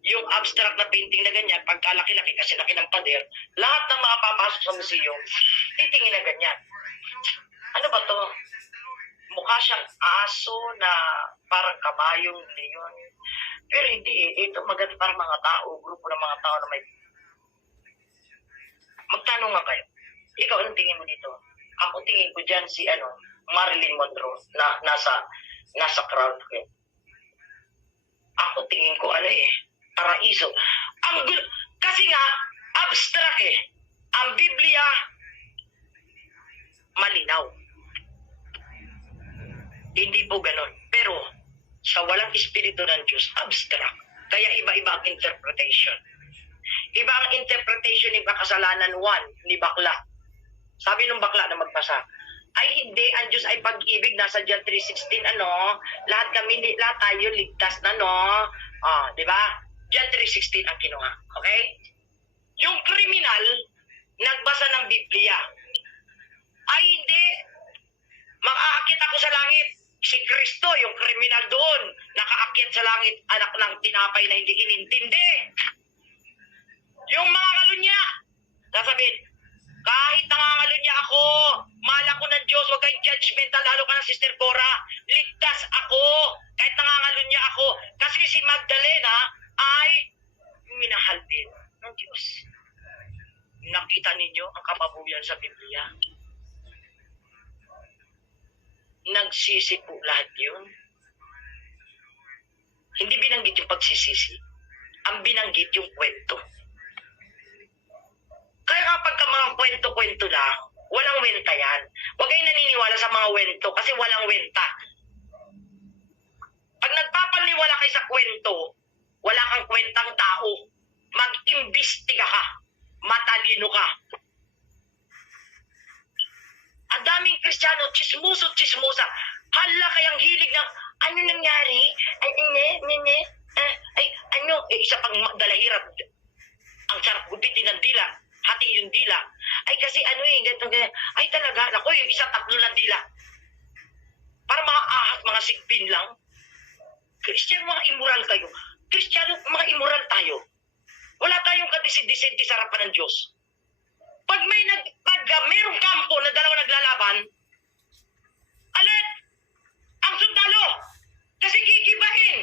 yung abstract na painting na ganyan, pagkalaki-laki kasi laki ng pader, lahat ng mga papasok sa museum, titingin na ganyan. Ano ba to? Mukha siyang aso na parang kabayong leon. Pero hindi eh. Ito maganda para mga tao, grupo ng mga tao na may... Magtanungan kayo. Ikaw, anong tingin mo dito? Ako tingin ko dyan si Marilyn Monroe na nasa crowd ko. Ako tingin ko paraiso. Kasi nga, abstract eh. Ang Biblia, malinaw. Hindi po ganon. Pero, sa walang espiritu ng Diyos, abstract. Kaya iba-iba ang interpretation. Iba ang interpretation ni kasalanan 1, ni bakla. Sabi nung bakla na magbasa, Ay hindi, ang Diyos ay pag-ibig, nasa John 3:16, lahat tayo ligtas na, di ba? John 3:16 ang kinuha, okay? Yung kriminal, nagbasa ng Biblia. Ay hindi, makaakyat ako sa langit. Si Kristo, yung kriminal doon, nakaakyat sa langit, anak ng tinapay na hindi inintindi. Yung mga kalunya, sasabihin, kahit nangangalunya ako, mahal ako ng Diyos, huwag kayong judgmental, lalo ka na Sister Cora, ligtas ako, kahit nangangalunya ako, kasi si Magdalena ay minahal din ng Diyos. Nakita ninyo ang kapabuyan sa Biblia. Nagsisi po lahat yun. Hindi binanggit yung pagsisisi. Ang binanggit yung kwento. Kaya kapag ka mga kwento-kwento lang, walang wenta yan. Huwag kayong naniniwala sa mga wento kasi walang wenta. Pag nagpapaniwala kayo sa kwento, wala kang kwentang tao. Mag-imbestiga ka. Matalino ka. Ang daming Kristiyano, chismoso-chismosa. Hala kayang hilig ng, ano nangyari? Isa pang dalahirap. Ang sarap gupitin ng dila. Hati yung dila. Ay kasi ganito. Ay talaga, ako yung isa tatlo ng dila. Para mga ahas, mga sigbin lang. Kristiyano, mga immoral kayo. Kristiyano, mga immoral tayo. Wala tayong kadisi-disente sa harapan ng Diyos. Pag merong kampo na dalawa naglalaban, alert! Ang sundalo! Kasi gigibain!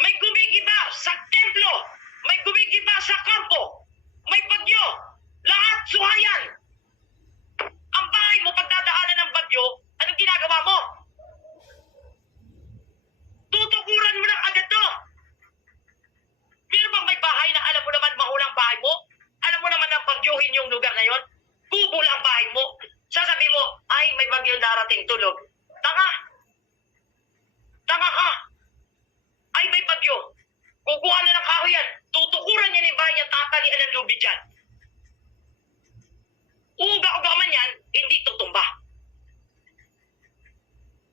May gumigiba sa templo! May gumigiba sa kampo! May bagyo! Lahat suhayan! Ang bahay mo pagdadaanan ng bagyo, anong ginagawa mo? Tutukuran mo lang agad to! Meron bang may bahay na alam mo naman mahulang bahay mo? Alam mo naman na bagyuhin yung lugar na yon? Kubo lang bahay mo. Sasabi mo, ay may bagyong darating, tulog. Tanga! Tanga ka! Ay may bagyo. Kukuha na ng kahoy yan. Tutukuran niya yung bahay niya, tatalian ng lubid dyan. Uga-uga man yan, hindi tutumba.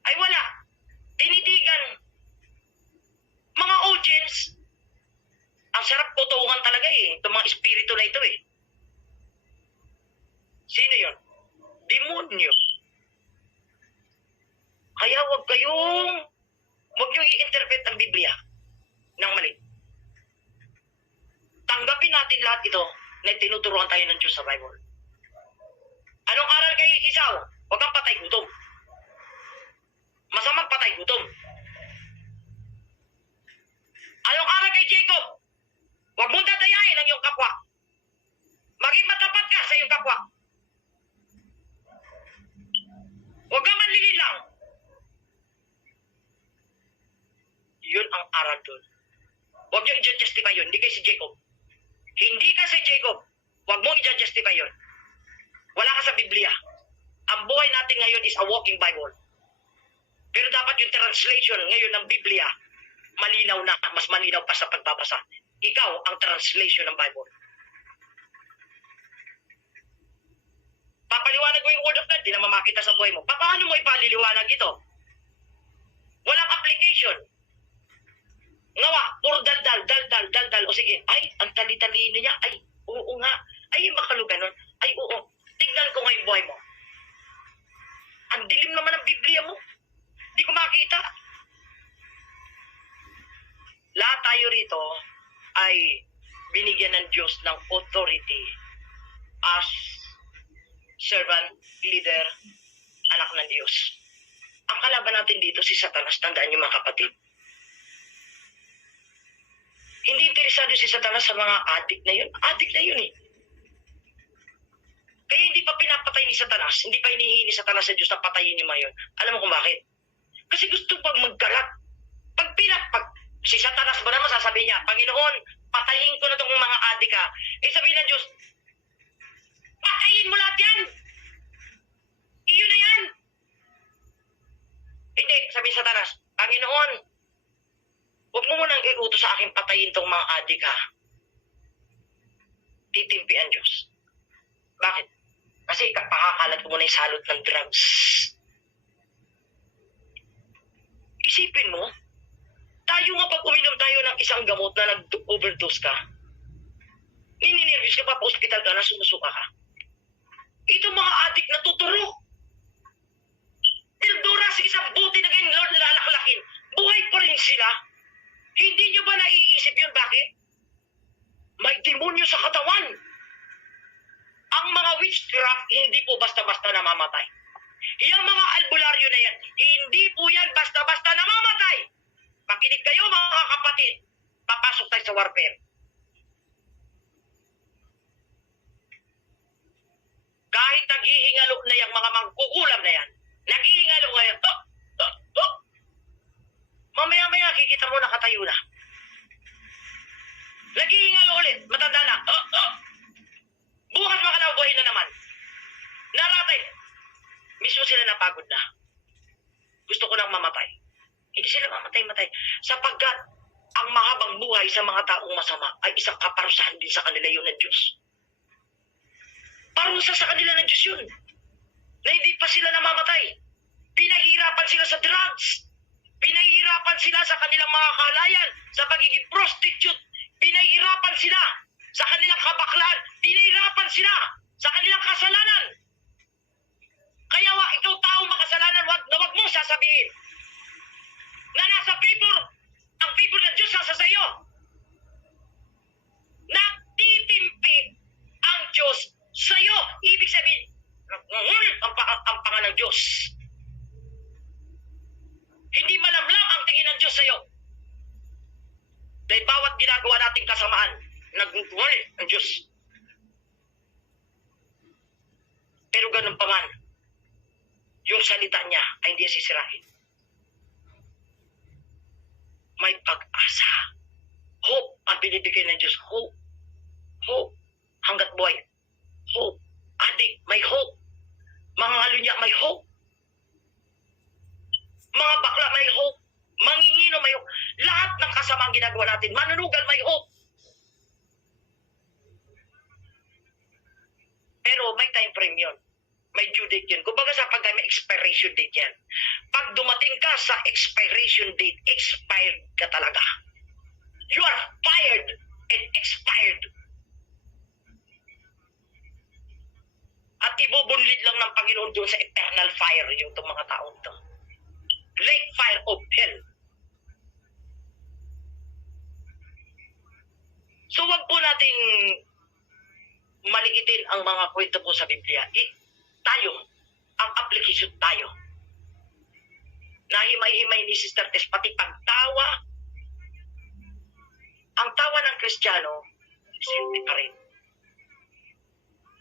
Ay wala. Tinitigan. Mga audience, ang sarap tutuungan talaga itong mga espiritu na ito Sino yun? Demonyo. Kaya huwag niyong i-interpret ang Biblia ng mali. Tanggapin natin lahat ito na tinuturuan tayo ng Diyos sa Bible. Anong aral kay Isaw? Huwag kang patay gutom. Masamang patay gutom. Anong aral kay Jacob? Huwag mong dadayain ang iyong kapwa. Maging matapat ka sa iyong kapwa. Huwag ka manlililang. Yun ang aral doon. Huwag niyo i-justify yun. Hindi kayo si Jacob. Hindi ka si Jacob. Huwag mong i-justify yun. Wala ka sa Biblia. Ang buhay natin ngayon is a walking Bible. Pero dapat yung translation ngayon ng Biblia, malinaw na, mas malinaw pa sa pagbabasa. Ikaw ang translation ng Bible. Papaliwanag mo yung Word of God, di naman makita sa buhay mo. Paano mo ipaliliwanag ito? Walang application. Ngawa, puro daldal. O sige, ay, ang tali-talino niya. Ay, oo nga. Ay, makalugan nun. Ay, oo. Tignan ko nga yung buhay mo. Ang dilim naman ng Biblia mo. Hindi ko makita. Lahat tayo rito ay binigyan ng Diyos ng authority as servant, leader, anak ng Diyos. Ang kalaban natin dito si Satanas, tandaan niyo mga kapatid. Hindi interesado si Satanas sa mga adik na yun. Adik na yun Kaya hindi pa pinapatay ni Satanas, hindi pa hinihingi ni Satanas sa Diyos na patayin niyo ngayon. Alam mo kung bakit? Kasi gusto pag magkalat. Pag si Satanas ba naman sasabihin niya, Panginoon, patayin ko na itong mga adik sabihin ng Diyos, patayin mo lahat yan! Iyon na yan! Hindi, sabi sa Satanas, Panginoon, huwag mo munang iutos sa akin patayin tong mga adik Titimpi ang Diyos. Bakit? Kasi pakakalat mo na yung salot ng drugs. Isipin mo, tayo nga pag uminom tayo ng isang gamot na nag-overdose ka, nininervous ka pa, pa-hospital ka na, sumusuka ka. Ito mga adik na tuturo. Eldora sa isang buti na ganyan, Lord, nilalaklakin. Buhay pa rin sila. Hindi nyo ba naiisip yun? Bakit? May demonyo sa katawan. Ang mga witchcraft, hindi po basta-basta namamatay. Yung mga albularyo na yan, hindi po yan basta-basta namamatay. Makinig kayo mga kapatid. Papasok tayo sa warfare. Kahit naghihingalo na yung mga mangkukulam na yan, naghihingalo ngayon, mamaya-maya kikita mo nakatayo na. Naghihingalo ulit, matanda na, bukas makalabuhay na naman. Naratay, mismo sila napagod na. Gusto ko nang mamatay. Hindi sila mamatay-matay. Sapagkat ang mahabang buhay sa mga taong masama ay isang kaparusahan din sa kanila yun ng Diyos. Parusa sa kanila ng Diyos yun. Na hindi pa sila namamatay. Pinahirapan sila sa drugs. Pinahirapan sila sa kanilang mga kalayan, sa pagiging prostitute. Pinahirapan sila sa kanilang kabaklan. Pinahirapan sila sa kanilang kasalanan. Kaya ikaw taong makasalanan, wag mong sasabihin na nasa favor, ang favor ng Diyos nasa sa iyo. Nagtitimpi ang Diyos sa iyo. Ibig sabihin, ngungulit ang pangalan ng Diyos. Hindi malamlam ang tingin ng Diyos sa iyo. Dahil bawat ginagawa nating kasamaan, nagmumuli ang Diyos. Pero ganun pa man, yung salita niya ay hindi sisirahin. May pag-asa. Hope ang binibigay ng Diyos. Hope. Hope. Hanggat buhay. Hope. Adik, may hope. Mga ngalunya, may hope. Mga bakla, may hope. Mangingino, may hope. Lahat ng kasamang ginagawa natin, manunugal, may hope. Pero may time frame yun. May due date yun. Kumbaga sa pagka may expiration date yan. Pag dumating ka sa expiration date, expired ka talaga. You are fired and expired. At ibubunlid lang ng Panginoon doon sa eternal fire yung itong mga taong ito. Lake fire of hell. So wag po nating maliitin ang mga kwento po sa Biblia. Tayo, ang application tayo. Nahimay-himay ni Sister Tess, pati pagtawa. Ang tawa ng Kristiyano, simple pa rin.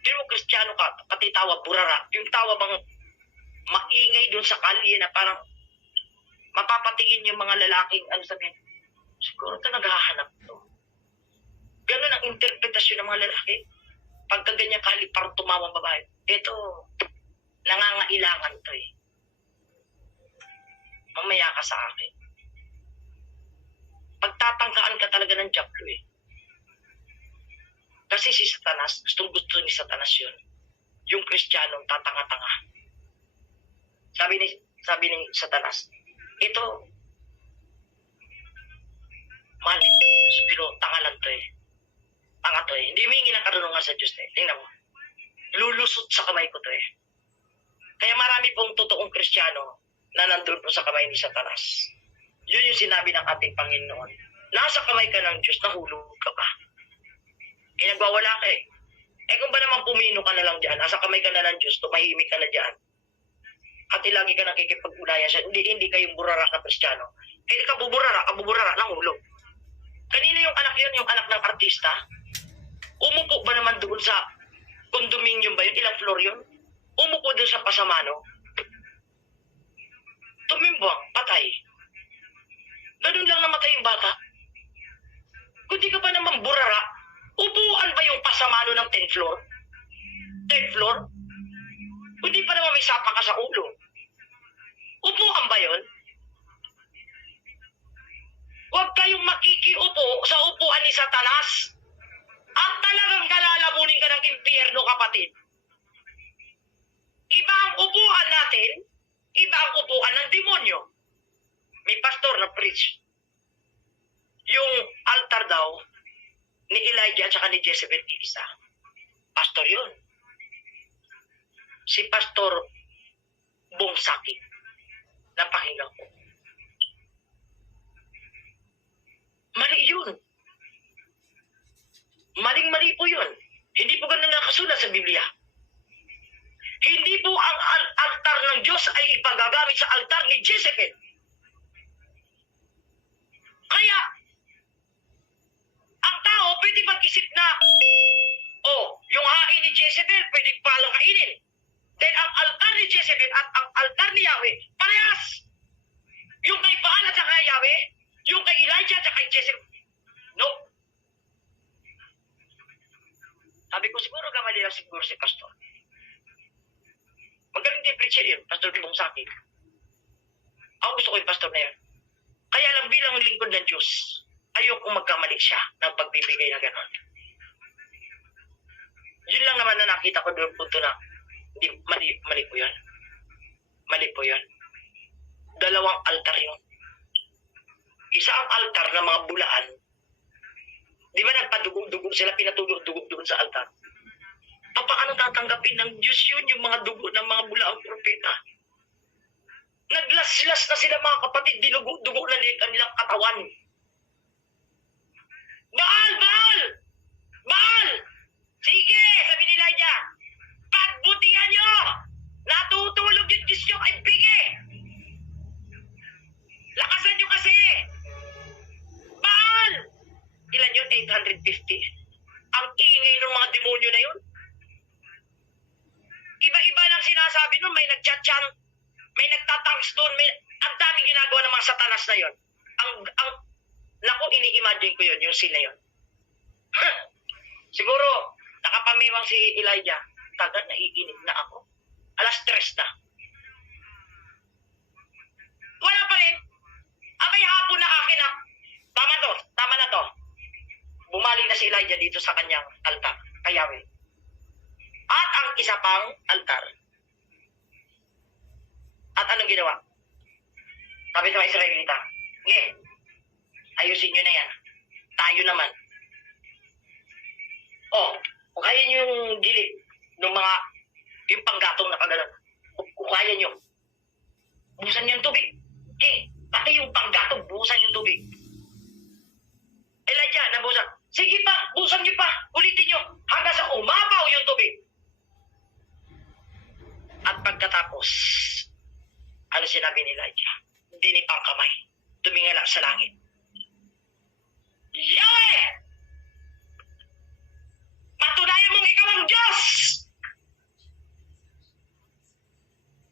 Hindi mo Kristiyano ka, pati tawa, burara. Yung tawa bang maingay dun sa kalye na parang mapapatingin yung mga lalaking, sabihin, siguro ito naghahanap to. Ganun ang interpretasyon ng mga lalaki. Pagka ganyan kahit parang tumawang babae, ito, nangangailangan to eh. Mamaya ka sa akin. Pagtatangkaan ka talaga ng Diablo eh. Kasi si Satanas, gusto ni Satanas yun. Yung Kristiyanong tatanga-tanga. Sabi ni Satanas, ito, malit, pero tanga lang to eh. Tanga to eh. Hindi humingi ng karunungan sa Diyos eh. Tingnan mo. Lulusot sa kamay ko to eh. Kaya marami pong totoong Kristiyano na nandun po sa kamay ni Satanas. Yun yung sinabi ng ating Panginoon. Nasa kamay ka ng Diyos, nahulog ka pa. Eh, nagwawala ka eh. Eh, kung ba naman pumino ka na lang dyan, nasa kamay ka na ng Diyos, tumahimik ka na dyan. At lagi ka nakikipag-ulayan siya. Hindi kayong burara na Kristiyano. Eh, kabuburara, nahulog. Kanina yung anak yun, yung anak ng artista, umupo ba naman doon sa condominium ba yun? Ilang floor yun? Umupo doon sa pasamano. Tumimbang, patay. Ganun lang namatay yung bata. Kung di ka pa naman burara, upuan ba yung pasamano ng 10th floor? 3rd floor? Kung di pa naman may sapa ka sa ulo. Upuan ba yun? Huwag kayong makikiupo sa upuan ni Satanas. At talagang kalalamunin ka ng impyerno, kapatid. atin, iba ang upuan ng demonyo. May pastor na preach. Yung altar daw ni Elijah at saka ni Jezebel isa. Pastor yun. Si Pastor Bungsaki. Napakinggan ko. Mali yun. Maling-mali po yun. Hindi po ganun nakasulat sa Biblia. Hindi po ang altar ng Diyos ay ipagagamit sa altar ni Jezebel. Kaya, ang tao pwede mag-isip na, yung hain ni Jezebel pwede palang kainin. Then ang altar ni Jezebel at ang altar ni Yahweh, parehas. Yung kay Baal at kay Yahweh, yung kay Elijah at kay Jezebel. No. Sabi ko, siguro kamali lang siguro si Pastor. Magaling din preacher yun, Pastor Bibong sa akin. Ako gusto ko yung pastor na yun. Kaya lang bilang lingkod ng Diyos, ayokong magkamali siya ng pagbibigay na gano'n. Yun lang naman na nakita ko doon punto na hindi, mali po yun. Mali po yun. Dalawang altar yun. Isa ang altar ng mga bulaan. Di ba nagpadugog-dugog sila, pinatugog-dugog doon sa altar? Paano tatanggapin ng Diyos yun, yung mga dugo ng mga bulaang propeta? Naglaslas na sila mga kapatid, dinugo-dugo na nila kanilang katawan. Baal! Baal! Baal! Sige, sabi ni Elijah, pagbutihan nyo! Natutulog yung Diyos nyo kay Bige! Lakasan nyo kasi! Baal! Ilan yun? 850. Ang ingay ng mga demonyo na yun. Iba-iba lang sinasabi nun, may nagchat-chan, may nagtatangs doon, ang daming ginagawa ng mga satanas na yun. Naku, ini-imagine ko yun, yung scene na yun. Siguro, nakapamiwang si Elijah, tagal, naiinip na ako. Alas 3 na. Wala pa rin. Abay hapon na akin na, tama na to. Bumalik na si Elijah dito sa kanyang altar, kay Yahweh. At ang isa pang altar. At anong ginawa? Sabi sa mga Israelita, ayusin nyo na yan. Tayo naman. Kung kaya nyo yung gilid ng mga, yung panggatong na kagalan, kung kaya nyo, busan nyo yung tubig. Pati yung panggatong, busan yung tubig. Elijah, nabusan. Sige pa, busan nyo pa, ulitin nyo, hanggang sa umapaw yung tubig. At pagkatapos, ano sinabi ni Elijah? Dinipang kamay, tumingala sa langit. Yahweh! Patunayan mong ikaw ang Diyos!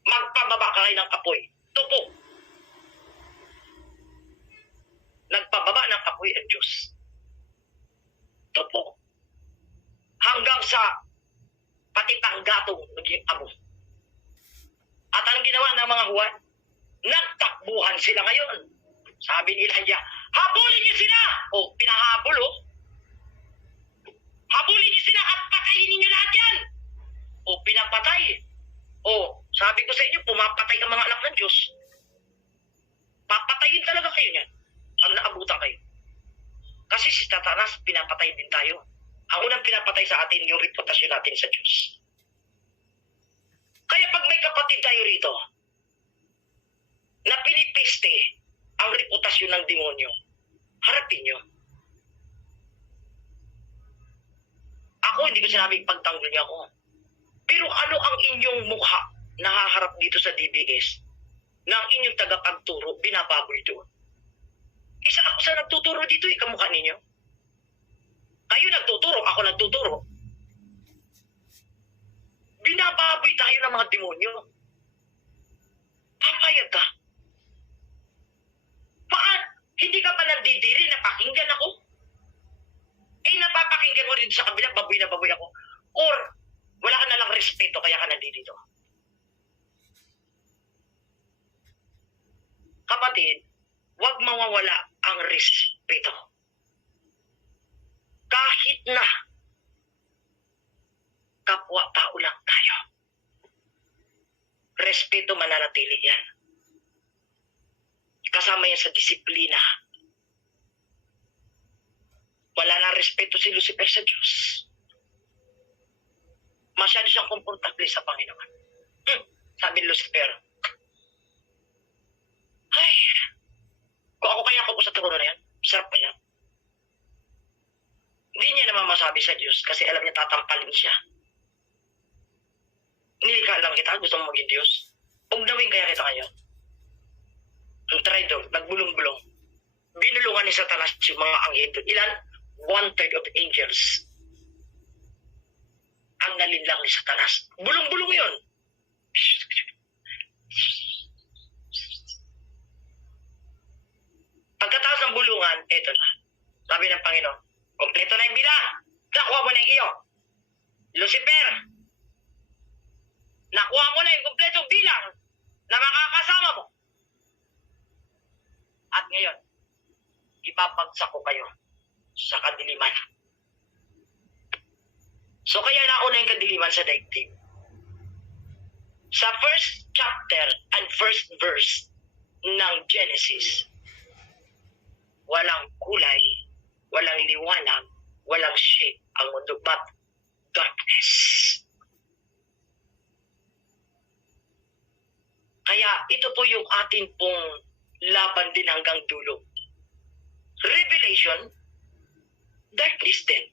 Magpababa ka kayo ng apoy. Tupo. Nagpababa ng apoy ang Diyos. Tupo. Hanggang sa pati panggatong naging abo. At anong ginawa ng mga Huwan? Nagtakbuhan sila ngayon. Sabi ni Elijah, habulin niyo sila! Pinahabol habulin niyo sila at patayin niyo lahat yan! Pinapatay. Sabi ko sa inyo, pumapatay ang mga anak ng Diyos. Papatayin talaga kayo niyan. Ang naabutan kayo. Kasi si Satanas, pinapatay din tayo. Ang unang pinapatay sa atin, yung reputasyon natin sa Diyos. Kaya pag may kapatid tayo rito, na pinipiste ang reputasyon ng demonyo, harapin nyo. Ako, hindi ko sinabing pagtanggol niya ako. Pero ano ang inyong mukha na haharap dito sa DBS na ang inyong tagapagturo, binababoy doon? Isa ako sa nagtuturo dito, kamukha ninyo. Kayo nagtuturo, ako nagtuturo. Binababoy tayo ng mga demonyo. Papayag ka? Hindi ka pa nandidiri na pakinggan ako? Napapakinggan mo rin sa kabila, baboy na baboy ako. Or, wala ka na lang respeto, kaya ka nandito. Kapatid, huwag mawawala ang respeto. Kahit na kapwa-tao lang tayo. respeto mananatili yan. Kasama yan sa disiplina. Wala na respeto si Lucifer sa Diyos. Masyado siyang komportable sa Panginoon. Sabi ni Lucifer, ay, kung ako kaya ako sa trono na yan, sarap pa yan. Hindi niya naman masabi sa Diyos kasi alam niya tatampalin siya. Nilikha lang kita, gusto mo maging Diyos. Ugdawin kaya kita ngayon. Ang traidor, nagbulong-bulong. Binulungan ni Satanas yung mga anghel doon. Ilan? 1/3 of angels. Ang nalinlang ni Satanas. Bulong-bulong yun. Pagkatapos ng bulungan, eto na. Sabi ng Panginoon, kompleto na yung bilang. Nakuha mo na yung iyo. Lucifer, nakuha mo na yung kompletong bilang na makakasama mo. At ngayon, ipapagsak ko kayo sa kadiliman. So kaya nauna yung kadiliman sa daigdig. Sa first chapter and first verse ng Genesis, walang kulay, walang liwanag, walang shape ang mundo, but darkness. Kaya ito po yung atin pong laban din hanggang dulo. Revelation, darkness din.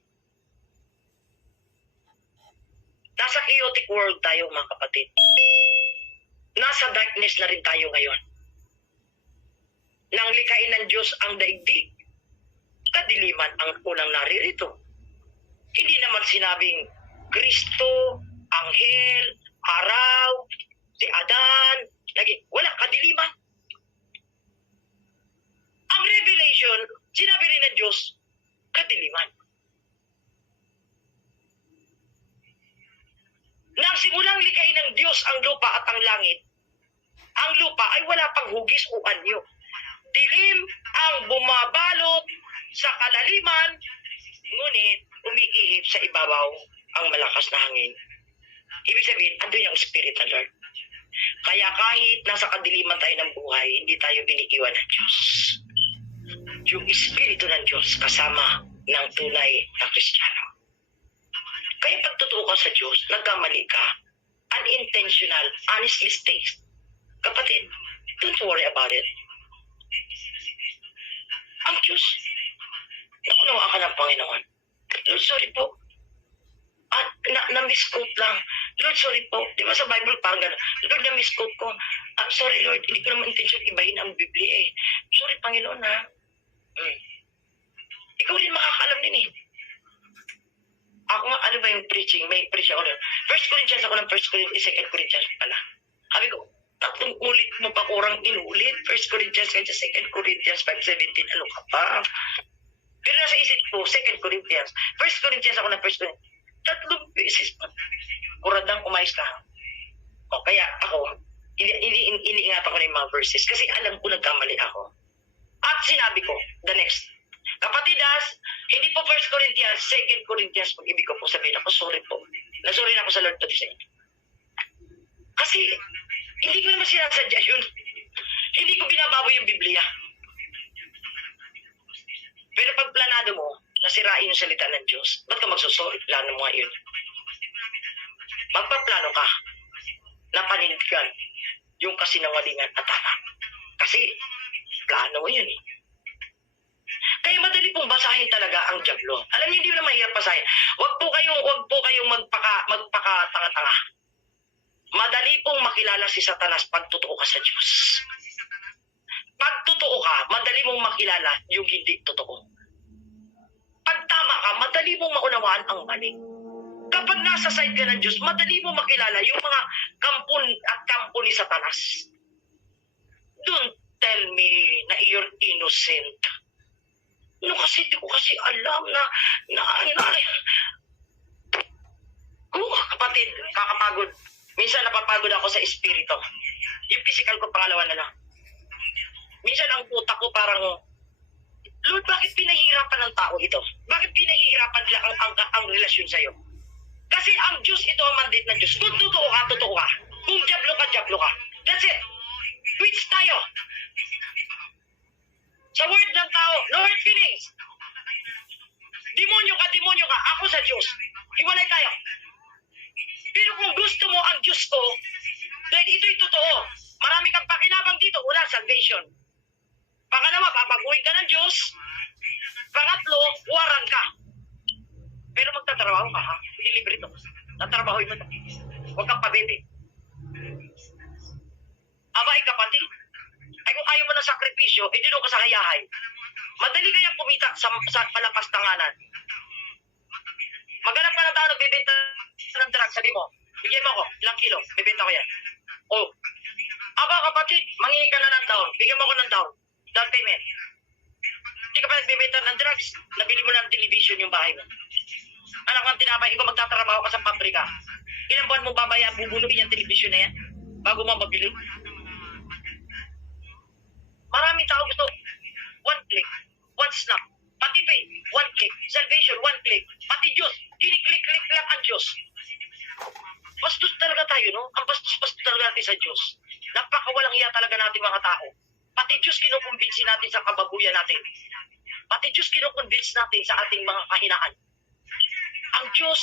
Nasa chaotic world tayo, mga kapatid. Nasa darkness na rin tayo ngayon. Nang likain ng Diyos ang daigdig, kadiliman ang unang naririto. Hindi naman sinabing Kristo, Anghel, Araw, si Adan, wala, kadiliman. Ang Revelation, sinabi rin ng Diyos, kadiliman. Nang simulang likain ng Diyos ang lupa at ang langit, ang lupa ay wala pang hugis o anyo. Dilim ang bumabalot sa kalaliman, ngunit umiihip sa ibabaw ang malakas na hangin. Ibig sabihin, andun yung Spirit ng Lord. Kaya kahit nasa kadiliman tayo ng buhay, hindi tayo binikiwan ng Diyos. Yung Espiritu ng Diyos kasama ng tunay na Kristiyano. Kaya pag totoo ka sa Diyos, nagkamali ka, unintentional, honest mistakes. Kapatid, don't worry about it. Ang Diyos, naunawa ka ng Panginoon. Lord, sorry po. Na-misquote lang. Lord, sorry po. Di ba sa Bible parang gano'n? Lord, na-misquote ko. Sorry, Lord. Hindi ko naman intention ibahin ang Biblia eh. Sorry, Panginoon ha. Ikaw rin makakaalam din eh. Ako nga, ano ba yung preaching? May preach ako rin. 1 Corinthians ako ng 1 Corinthians, 2 Corinthians pala. Sabi ko, tatlong ulit mo pa kurang inulit. 1 Corinthians, kaya 2 Corinthians 5:17. Ano ka pa? Pero nasa isip ko, 2 Corinthians. 1 Corinthians ako ng 1 Corinthians. Tatlong beses pa. Kuradang umayos ka. O, kaya ako, iniingatan ko na yung mga verses kasi alam ko nagkamali ako. At sinabi ko, the next, kapatidas, hindi po 1 Corinthians, 2 Corinthians, pag ibig ko po sabihin ako, sorry po. Nasorry na ako sa Lord pati sa inyo. Kasi, hindi ko naman sinasadya yun. Hindi ko binababoy yung Biblia. Pero pag planado mo, nasirain yung salita ng Diyos, ba't ka magsusorry? Plano mo nga yun. Magpaplano ka na panindigan yung kasinungalingan at tama. Kasi, plano mo yun eh. Kaya madali pong basahin talaga ang Diablo. Alam niyo, hindi na mahirap basahin. Huwag po kayong magpaka-tanga-tanga. Madali pong makilala si Satanas pag totoo ka sa Diyos. Pag totoo ka, madali mong makilala yung hindi totoo. Pag tama ka, madali mong maunawaan ang mali. Kapag nasa side ka ng Diyos, madali mong makilala yung mga kampo ni Satanas. Don't tell me na you're innocent. No, kasi di ko kasi alam na kapatid, kakapagod. Minsan napapagod ako sa espiritu. Yung physical ko pangalawa na lang. Minsan ang utak ko parang, Lord, bakit pinahihirapan ng tao ito? Bakit pinahihirapan nila ang relasyon sa'yo? Kasi ang Diyos, ito ang mandate ng Diyos. Kung totoo ka, totoo ka. Kung diablo ka, diablo ka. That's it. Quits tayo. Sa word ng tao, no hurt feelings. Demonyo ka, ako sa Diyos. Hiwalay tayo. Pero kung gusto mo ang Diyos ko, dahil ito'y totoo, marami kang pakinabang dito. Una, salvation. Pangalawa, papaguhin ka ng Diyos. Pangatlo, waran ka. Pero magtatrabaho ka, ha? Hindi libre ito. Tatrabahoin mo ito. Huwag kang pabebe. Abay, kapatid. Ay kung ayaw mo ng sakripisyo, hindi doon ka sa hayahay. Madali kayang kumita sa palapastanganan. Maghanap ka ng tao nagbibenta ng drugs, sabi mo, bigyan mo ako, ilang kilo, bibenta ko yan. Oh, aba kapatid, mangingi ka na ng down, bigyan mo ako ng down payment. Hindi ka pa nagbibenta ng drugs, nabili mo ng television yung bahay mo. Anak ng tinapay, ikaw magtatrabaho ka sa pabrika. Ilang buwan mo babaya, bubunuin yung television na yan, bago mo mabili. Maraming tao gusto, one click, one snap, pati pay, one click, salvation, one click, pati Diyos, kiniklik-klik lang ang Diyos. Bastos talaga tayo, no? Ang bastos-bastos talaga natin sa Diyos. Napakawalang iya talaga natin mga tao. Pati Diyos kinukumbinsi natin sa kababuyan natin. Pati Diyos kinukumbinsi natin sa ating mga kahinaan. Ang Diyos,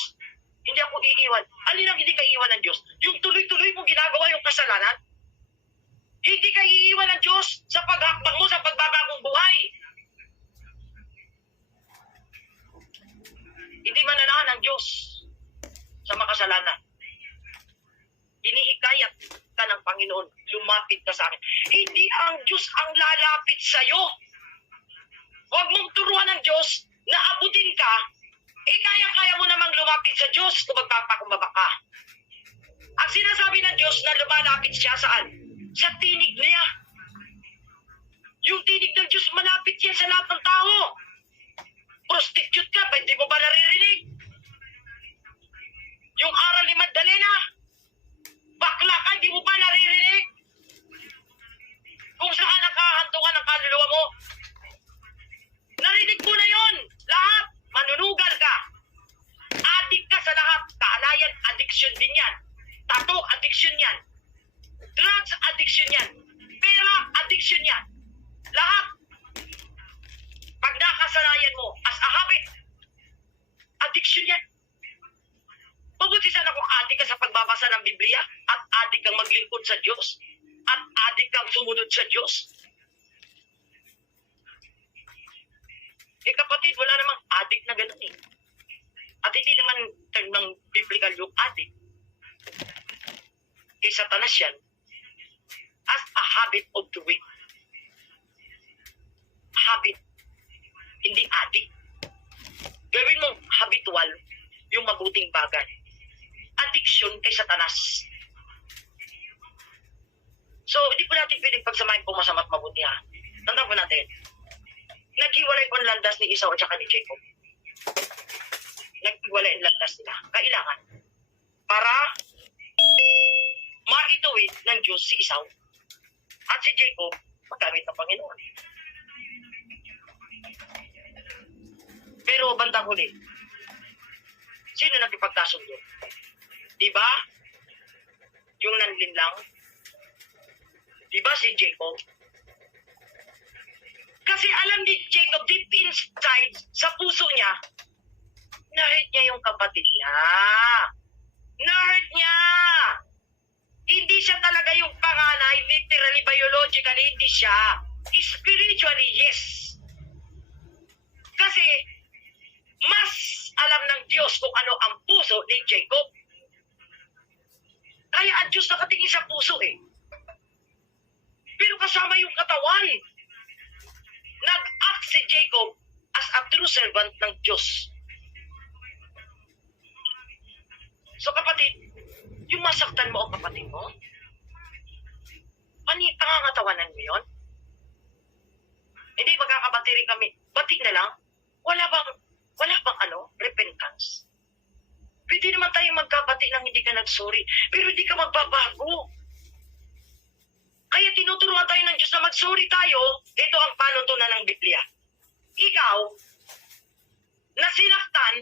hindi ako iiwan. Alin ang hindi ka iiwan ng Diyos? Yung tuloy-tuloy mong ginagawa yung kasalanan? Hindi ka iiwan ng Diyos sa paghakbang mo, sa pagbabagong buhay. Hindi mananahan ng Diyos sa makasalanan. Inihikayat ka ng Panginoon, lumapit ka sa akin. Hindi ang Diyos ang lalapit sa'yo. Huwag mong turuan ng Diyos na abutin ka, kaya-kaya mo namang lumapit sa Diyos kung magpapakumbaba ka. Ang sinasabi ng Diyos na lumalapit siya saan? Sa tinig niya. Yung tinig ng Diyos, malapit yan sa lahat ng tao. Prostitute ka, hindi mo ba naririnig? Yung aral ni Magdalena, bakla ka, hindi mo ba naririnig? Kung saan nakahantungan ang kaluluwa mo. Narinig mo na yon. Lahat, manunugal ka. Adik ka sa lahat. Kaalayan, addiction din yan. Tattoo, addiction yan. Drugs, addiction yan. Pera, addiction yan. Lahat. Pag nakasanayan mo as a habit, addiction yan. Mabuti sana kung adik ka sa pagbabasa ng Biblia at adik kang maglingkod sa Diyos at adik kang sumunod sa Diyos. Kapatid, wala namang adik na ganun eh. At hindi naman term ng biblical yung adik. Kay Satanas yan as a habit of doing. Habit. Hindi adik. Gawin mong habitual yung mabuting bagay. Addiction kay Satanas. So, hindi po natin pwedeng pagsamahin kung masama at mabuti ha. Tandaan po natin. Naghiwalay po ang landas ni Esau at saka ni Jacob. Naghiwalay ang landas nila. Kailangan. Para maituwid ng Diyos si Esau at si Jacob magamit ng Panginoon. Pero bandang huli, sino nakipagkasundo? Diba? Yung nanlinlang? Diba si Jacob? Kasi alam ni Jacob deep inside sa puso niya, na-hurt niya yung kapatid niya. Na-hurt niya! Hindi siya talaga yung panganay, literally, biologically, hindi siya. Spiritually, yes. Kasi, mas alam ng Diyos kung ano ang puso ni Jacob. Kaya ang Diyos nakatingin sa puso eh. Pero kasama yung katawan. Nag-act si Jacob as a true servant ng Diyos. So kapatid, yung masaktan mo ang kapatid mo, pangangatawanan mo yun? Hindi magkakabati rin kami. Bati na lang. Wala bang repentance? Pwede naman tayo magkabati nang hindi ka nag-sorry, pero hindi ka magbabago. Kaya tinuturuan tayo ng Diyos na mag-sorry tayo. Ito ang panuntunan ng Biblia. Ikaw, na sinaktan,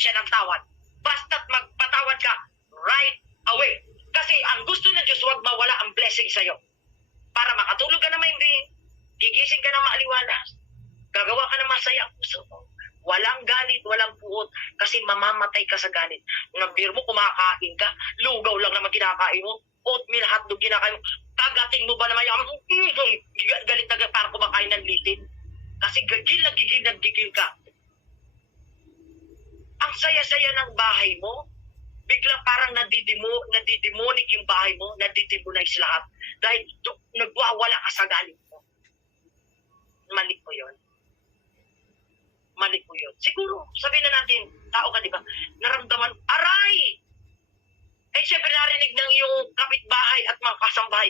siya ng tawad. Basta't magpatawad ka right away. Kasi ang gusto ng Diyos, huwag mawala ang blessing sa'yo. Para makatulog ka na mahimbing, gigising ka na maaliwalas, gagawa ka na masaya ang puso mo. Walang galit, walang puot, kasi mamamatay ka sa galit. Nabir mo, kumakain ka, lugaw lang naman kinakain mo, oatmeal hotdog kinakain mo, kagating mo ba naman yung galit na para kumakain ng litin? Kasi gigil ka. Ang saya-saya ng bahay mo, biglang parang nadidemonic yung bahay mo, nadidemonize lahat. Dahil nagwawala ka sa galit mo. Mali po yun. Siguro, sabihin na natin, tao ka, di ba? Naramdaman, aray! Eh, syempre narinig ng iyong kapitbahay at mga kasambahay.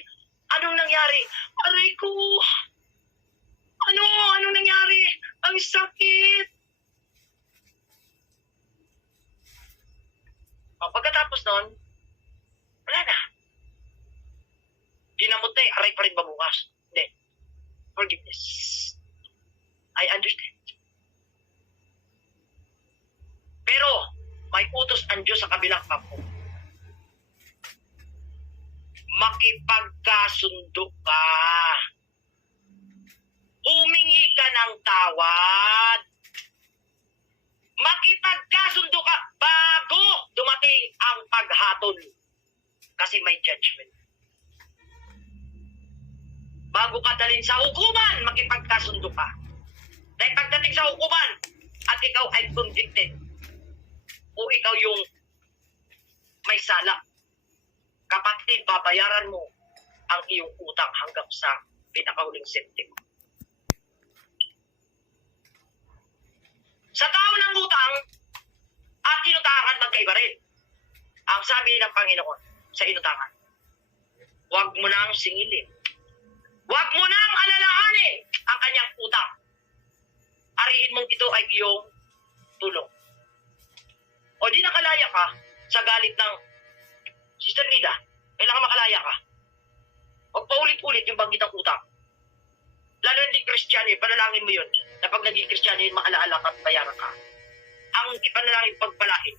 Anong nangyari? Aray ko! Anong nangyari? Ang sakit! Pagkatapos nun, wala na. Ginamot na aray pa rin ba bukas? Hindi. Forgiveness. I understand. Pero, may utos ang Diyos sa kabilang kampo. Makipagkasundo ka. Humingi ka ng tawad. Makipagkasundo ka bago dumating ang paghatol. Kasi may judgment. Bago ka dalhin sa hukuman, makipagkasundo ka. Dahil pagdating sa hukuman, at ikaw ay convicted, o ikaw yung may sala, kapatid, babayaran mo ang iyong utang hanggang sa pinakahuling sentimo. Sa tao ng utang at inutangan magkaiba rin. Ang sabi ng Panginoon sa inutangan, huwag mo nang singilin. Huwag mo nang alalahanin ang kanyang utang. Ariin mong ito ay iyong tulong. O di nakalaya ka sa galit ng Sister Nida, kailangan makalaya ka. Huwag paulit-ulit yung banggit ng utang. Lalo hindi Kristiyano, panalangin mo yun. Na pag naging Kristiyano yun, maalaala ka at bayaran ka. Ang ipanalangin pagpalahin,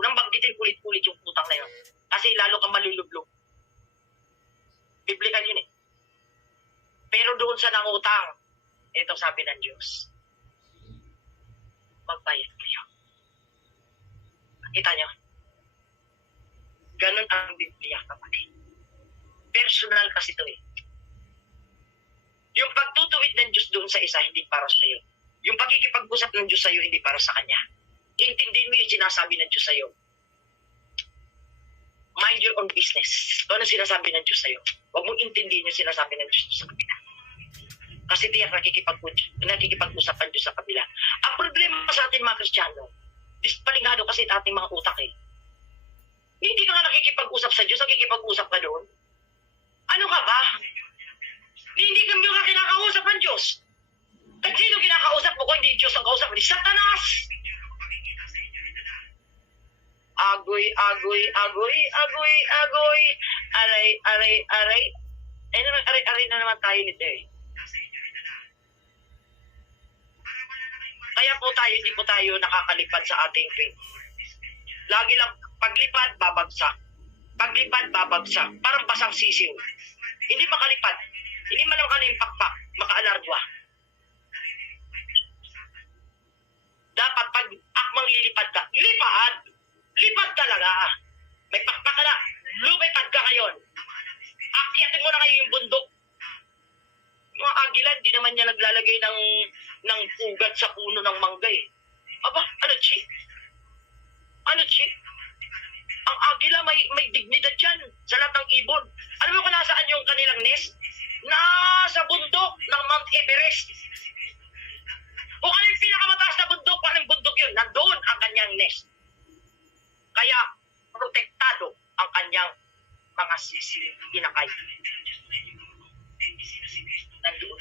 unang banggitin ulit-ulit yung utang na yun. Kasi lalo kang malulublog. Biblikal yun eh. Pero doon sa nangutang, ito sabi ng Diyos, magbayad kayo. Kita nyo? Ganun ang Biblia, kapatid. Personal kasi ito eh. Yung pagtutuwid ng Diyos doon sa isa, hindi para sa iyo. Yung pagkikipag-usap ng Diyos sa iyo, hindi para sa Kanya. Intindihin mo yung sinasabi ng Diyos sa iyo. Mind your own business. Ano sinasabi ng Diyos sa iyo? Huwag mong intindihin yung sinasabi ng Diyos sa kabila. Kasi tiyak nakikipag-usap ang Diyos sa kabila. Ang problema sa atin mga Kristiyano, dispalingado kasi ating mga utak eh. Hindi ka nga nakikipag-usap sa Diyos, nakikipag-usap ka doon. Ano ka ba? Hindi ka nga kinakausap ng Diyos. At sino kinakausap mo kung hindi Diyos ang kausap? Ni Satanas! Agoy. Aray. Aray na naman tayo nito eh. Kaya po tayo, hindi po tayo nakakalipad sa ating faith. Lagi lang, paglipad, babagsak. Parang basang sisiw. Hindi makalipad. Hindi man naman kanin pakpak, makaalargwa. Dapat pag akmang lilipad ka, lipad talaga. May pakpak ka na, lumipad ka ngayon. Akyatin mo na kayo yung bundok. Mga agila, hindi naman niya naglalagay ng pugad sa puno ng mangga eh. Aba, ano chi? Ang agila may dignidad dyan sa lahat ng ibon. Alam mo kung nasaan yung kanilang nest? Nasa bundok ng Mount Everest. Kung ano yung pinakamataas na bundok, anong bundok yun? Nandoon ang kanyang nest. Kaya, protektado ang kanyang mga inakay. Nandoon.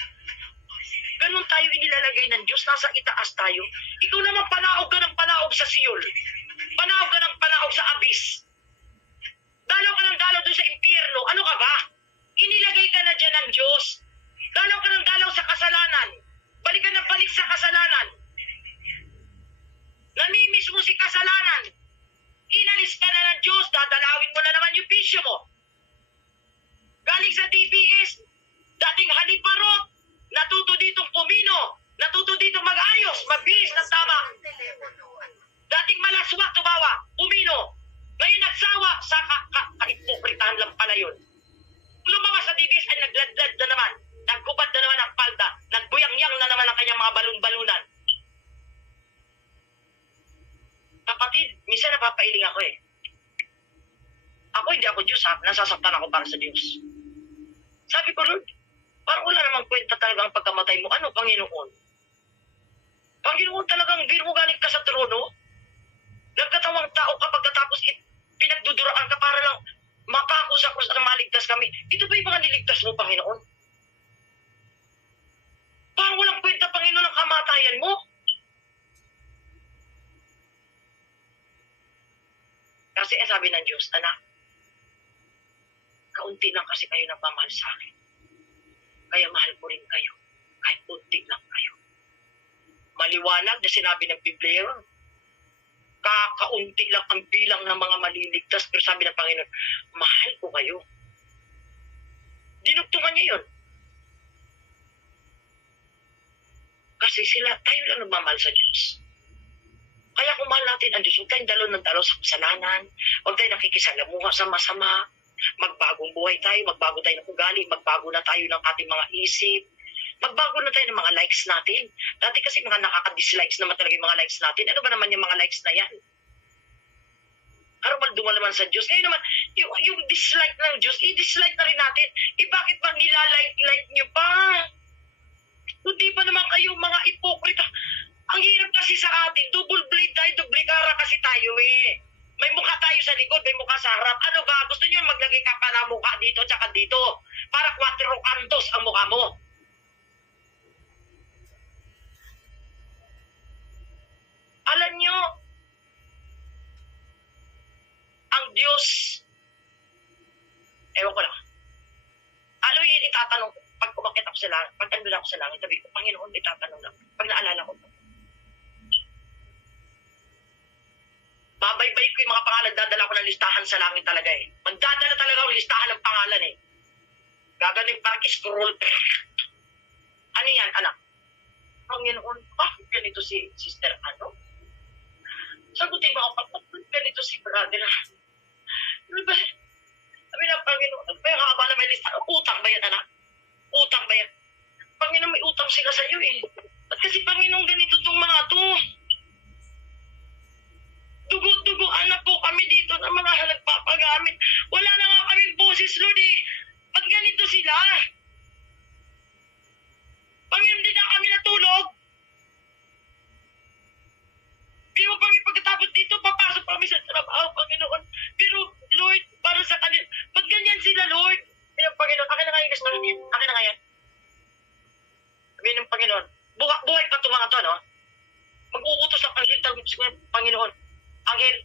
Ganun tayo inilalagay ng Diyos. Nasa itaas tayo. Ikaw naman panaog ka ng panaog sa Siyol. Panaog ka ng panaog sa Abyss. Dalaw ka ng dalaw doon sa impyerno. Ano ka ba? Inilagay ka na dyan ng Diyos. Dalaw ka ng dalaw sa kasalanan. Balik ka ng balik sa kasalanan. Namimiss mo si kasalanan. Inalis ka na ng Diyos, dadalawin mo na naman yung bisyo mo. Galing sa DPS, dating haliparot, natuto ditong pumino, natuto ditong mag-ayos, magbihis ng tama. Dating malaswa, tumawa, pumino. Ngayon nagsawa, sa kaipokritahan lang pala yun. Lumabas sa DPS ay nagladlad na naman, nagkubad na naman ang palda, nagbuyangyang na naman ang kanyang mga balon-balunan. Kapatid, minsan napapailing ako eh. Ako hindi ako Diyos ha, nasasaktan ako para sa Diyos. Sabi ko, Lord, parang wala namang kwenta talaga ang pagkamatay mo. Ano, Panginoon? Panginoon talagang biro mo galing ka sa trono? Nagkatawang tao ka pagkatapos pinagduduraan ka para lang mapako sa krus at maligtas kami. Ito ba yung mga niligtas mo, Panginoon? Parang walang kwenta, Panginoon, ang kamatayan mo. Kasi sabi ng Diyos, anak, kaunti lang kasi kayo nagmamahal sa akin. Kaya mahal ko rin kayo, kahit unti lang kayo. Maliwanag na sinabi ng Biblia, kakaunti lang ang bilang ng mga maliligtas, pero sabi ng Panginoon, mahal ko kayo. Dinugtungan niya yun. Kasi tayo lang nagmamahal sa Diyos. Kaya kung mahal natin ang Diyos, huwag tayong dalo ng dalo sa kasalanan, huwag tayong nakikisalamuha sa masama, magbagong buhay tayo, magbago tayo ng ugali, magbago na tayo ng ating mga isip, magbago na tayo ng mga likes natin. Dati kasi mga nakaka-dislikes naman talaga yung mga likes natin. Ano ba naman yung mga likes na yan? Araw dumal naman sa Diyos. Ngayon naman, yung dislike ng Diyos, i-dislike na rin natin. Bakit ba nilalike nyo pa? Hindi ba naman kayo mga ipokrita? Ang hirap kasi sa atin, double blade tayo, double cara kasi tayo eh. May mukha tayo sa likod, may mukha sa harap. Ano ba? Gusto nyo maglagay ka pa na mukha dito tsaka dito para 4 kantos ang mukha mo. Alam nyo, ang Diyos, ewan ko lang. Alam mo yun, itatanong, pag umakit ako sa langit, pag andun ako sa langit, sabi ko, Panginoon, itatanong lang. Pag naalala ko, babaybay ko yung mga pangalan, dadala ko ng listahan sa langit talaga eh. Magdadala talaga ako ng listahan ng pangalan eh. Gagaling parang scroll. Ano yan, anak? Panginoon, bakit ganito si sister ano? Sagutin mo ako, bakit ganito si brother? Ano ba? Sabi na, Panginoon, may kakaba na may listahan. Utang ba yan, anak? Utang ba yan? Panginoon, may utang sila sa'yo eh. Ba't kasi Panginoon ganito tong mga to? Dugo-dugoan na po kami dito na mga nagpapagamit. Wala na nga kaming boses, Lord eh. Ba't ganito sila? Panginoon, di na kami natulog. Di mo pagkatapos dito, papasok kami sa trabaho, Panginoon. Pero, Lord, para sa kanila, ba't ganyan sila, Lord? Panginoon, akin na nga yung gusto niya. Akin na nga yan. Sabi ng Panginoon, buhay pa itong mga to, no? Mag-uutos ang anghel, tawag Panginoon. Anghel,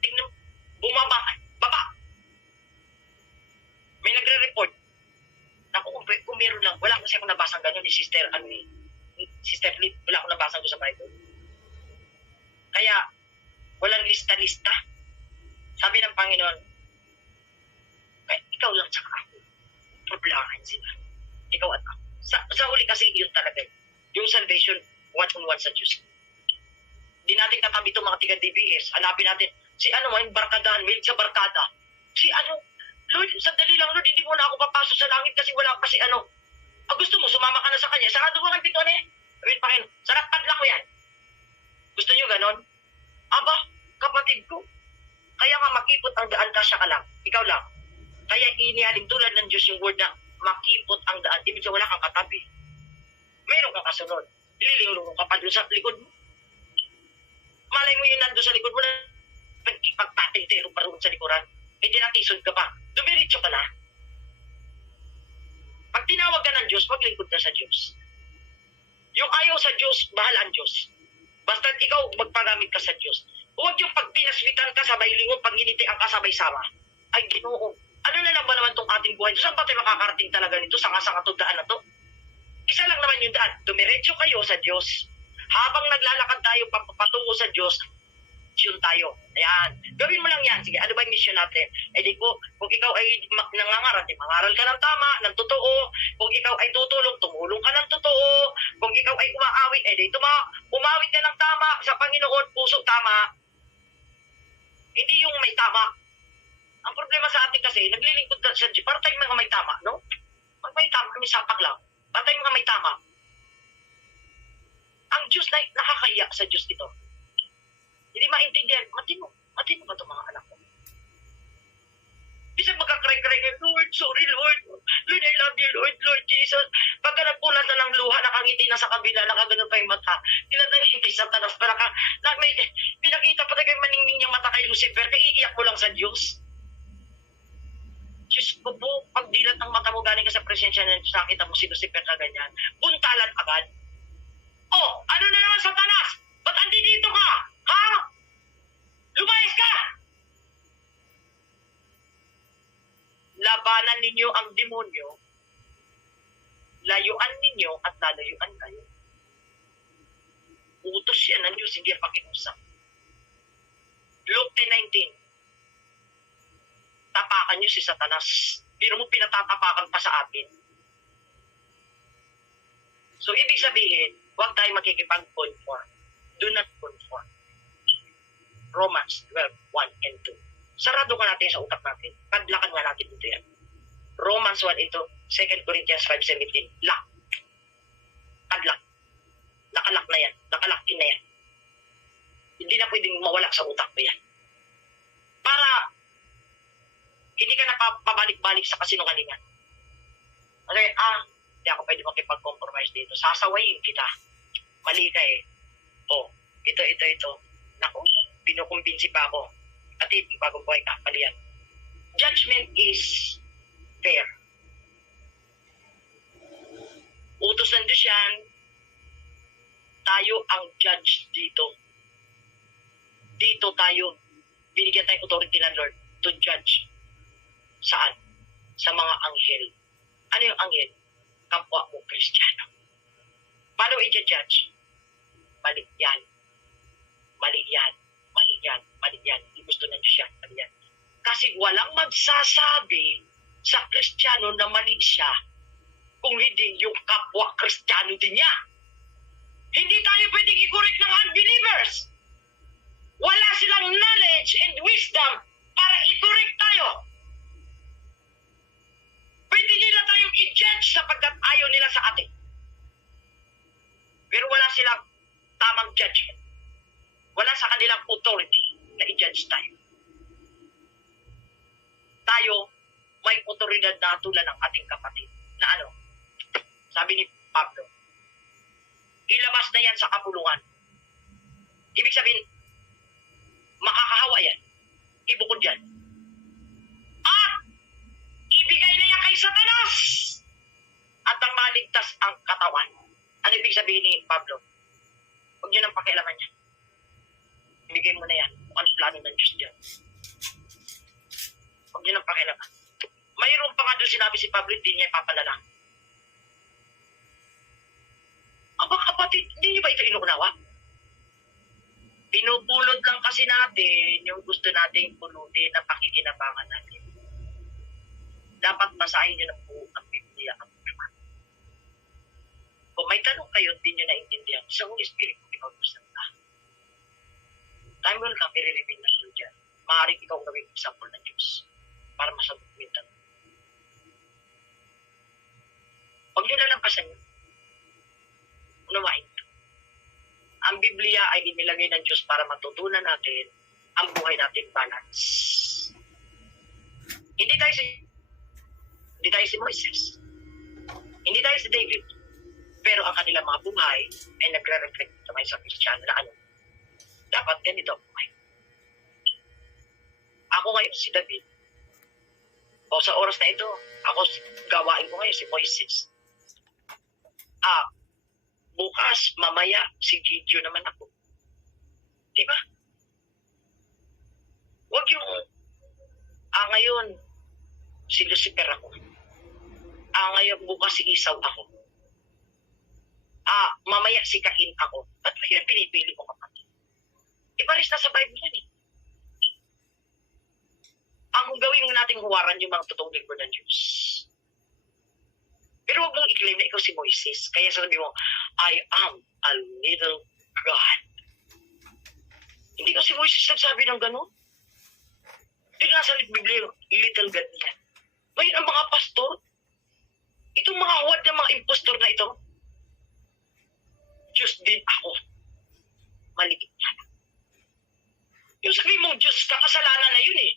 tignan, bumaba, baba. May nagre-report. Naku, kung meron lang, wala kasi akong nabasang gano'n ni Sister, Sister Lee, wala akong nabasang doon sa Bible. Kaya, walang lista-lista. Sabi ng Panginoon, kaya ikaw lang tsaka ako. Problemahin sila. Ikaw at ako. Sa huli kasi yun talaga. Yung salvation, one-on-one sa Diyos. Hindi natin katabi itong mga tiga-DBS. Hanapin natin, si ano man, barkadahan, may sa barkada. Si ano, Lord, sandali lang, Lord, hindi mo na ako papasok sa langit kasi wala pa si ano. Gusto mo, sumama ka na sa kanya. Sarado mo ang pito na eh. Sabihin pa kayo, sarap padla ko yan. Gusto nyo ganon? Aba, kapatid ko. Kaya nga makipot ang daan, kasya ka lang. Ikaw lang. Kaya inihaling tulad ng Diyos yung word na makipot ang daan. Ibig sabihin wala kang katabi. Meron kang kasunod. Ililingulong ka pa doon sa likod mo. Malay mo yun nandun sa likod mo na ipagtatintero pa roon sa likuran. Hindi natisod ka pa. Dumiritso ka na. Pag tinawag ka ng Diyos, maglingkod ka sa Diyos. Yung ayaw sa Diyos, bahala ang Diyos. Basta ikaw magpagamit ka sa Diyos. Huwag yung pag pinaswitan ka, sabay lingon, pag ginitian ka, sabay sama. Ay, Ginoo. Ano na lang ba naman itong ating buhay? Saan ba tayo makakarating talaga nito? Sanga-sanga itong daan na to? Isa lang naman yung daan. Dumiretso kayo sa Diyos. habang naglalakad tayo patungo sa Diyos, mission tayo. Ayan. Gawin mo lang yan. Sige, ano ba yung mission natin? Eh di ko, kung ikaw ay nangangaral, di mangaral ka ng tama, ng totoo. Kung ikaw ay tutulong, tumulong ka ng totoo. Kung ikaw ay umaawit, eh di umawit ka ng tama sa Panginoon, puso tama. Hindi yung may tama. Ang problema sa atin kasi, naglilingkod sa Diyos, para tayong mga may tama, no? Pag may tama, kami sapak lang. Para tayong mga may tama. Ang Diyos na nakakaya sa Diyos ito. Hindi maintindihan, matino ba itong mga anak ko? Isa magkakray-kray, Lord, sorry Lord. Lord, I love you, Lord Jesus. Pagka nagpulat na ng luha, nakangiti na sa kabila, nakaganon pa yung mata. Tinatangiti sa tanas, para ka, pinakita pa tayo maningning yung mata kay Lucifer, naiiyak mo lang sa Diyos. Diyos ko po, pag dilat ng mata mo galing ka sa presensya na nakita mo si Lucifer na ganyan, buntalan agad. Oh, ano na naman Satanas? Ba't andito ka? Ha? Lumayas ka! Labanan ninyo ang demonyo, layuan ninyo at lalayuan kayo. Utos yan ng Diyos, hindi ang pakiusap. Luke 10:19. Tapakan nyo si Satanas. Pero mo pinatatapakan pa sa atin. So, ibig sabihin, huwag tayo makikipag-conform. Do not conform. Romans 12:1 and 2. Sarado ka natin sa utak natin. Padlakan nga natin dito yan. Romans 1 and 2, 2 Corinthians 5:17. Lock. Padlock. Nakalock na yan. Nakalock in na yan. Hindi na pwedeng mawala sa utak mo yan. Para hindi ka napabalik-balik sa kasinungalingan. Okay, hindi ako pwede makipag-compromise dito. Sasawayin kita. Mali ka eh. Oh, ito. Naku, pinukumbinsi pa ako. At bagong buhay ka, mali yan. Judgment is fair. Utos ng Diyos yan. Tayo ang judge dito. Dito tayo, binigyan tayong authority ng Lord to judge. Saan? Sa mga anghel. Ano yung anghel? Kapwa mo Kristiyano. Paano i-judge? Mali yan. Hindi gusto ng Diyos yan. Mali yan. Kasi walang magsasabi sa Kristiyano na mali siya kung hindi yung kapwa Kristiyano din niya. Hindi tayo pwedeng i-correct ng unbelievers. Wala silang knowledge and wisdom para i-correct tayo. Pwede nila tayong i-judge sapagkat ayaw nila sa atin. Pero wala silang tamang judgment. Wala sa kanilang authority na i-judge tayo. Tayo, may otoridad na tulad ng ating kapatid. Na ano? Sabi ni Pablo, ilabas na yan sa kapulungan. Ibig sabihin, makakahawa yan. Ibukod yan. At ibigay na yan kay Satanas at ang maligtas ang katawan. Ano ibig sabihin ni Pablo? Huwag nyo nang pakialaman yan. Ibigay mo na yan. Kung ano plano ng Diyos dyan. Huwag nyo nang pakialaman. Mayroon pa nga doon sinabi si Pablo, hindi niya ipapalala. Aba kapatid, hindi niyo ba ito inuunawa? Pinupulot lang kasi natin yung gusto nating pulutin na pakikinabangan natin. Dapat basahin nyo ng buo ang Biblia ang naman. Kung may tanong kayo, hindi nyo naintindihan, sa Holy Spirit, ikaw gusto na. Time will come, i-reveal na siya dyan. Maaaring ikaw gawing example ng Diyos para masagot mo yung tanong. Huwag nyo na lang kasan yun. Unawain ito. Ang Biblia ay inilagay ng Diyos para matutunan natin ang buhay natin balance. Hindi tayo si Moises. Hindi tayo si David. Pero ang kanilang mga buhay ay nagre-reflect naman sa Kristiyano na ano. Dapat ganito ang buhay. Ako ngayon si David. O sa oras na ito, ako gawain ko ngayon si Moises. Bukas, mamaya, si Gideon naman ako. Diba? Huwag yung, ngayon, si Lucifer ako. Ngayon, bukas si Esau ako. mamaya sikain ako. At yun pinipili ko, kapatid. Iparis na sa Bible yan eh. Ang gawin nating huwaran yung mga totoong lingkod ng Diyos. Pero huwag mong i-claim na ikaw si Moises. Kaya sabi mo, I am a little God. Hindi ka si Moises nagsabi ng gano'n. Hindi nga sa Biblia, little God niya. Ngayon ang mga pastor, itong mga huwad ng mga impostor na ito, Diyos din ako. Maliit na. Yung sabi mong Diyos, kakasalanan na yun eh.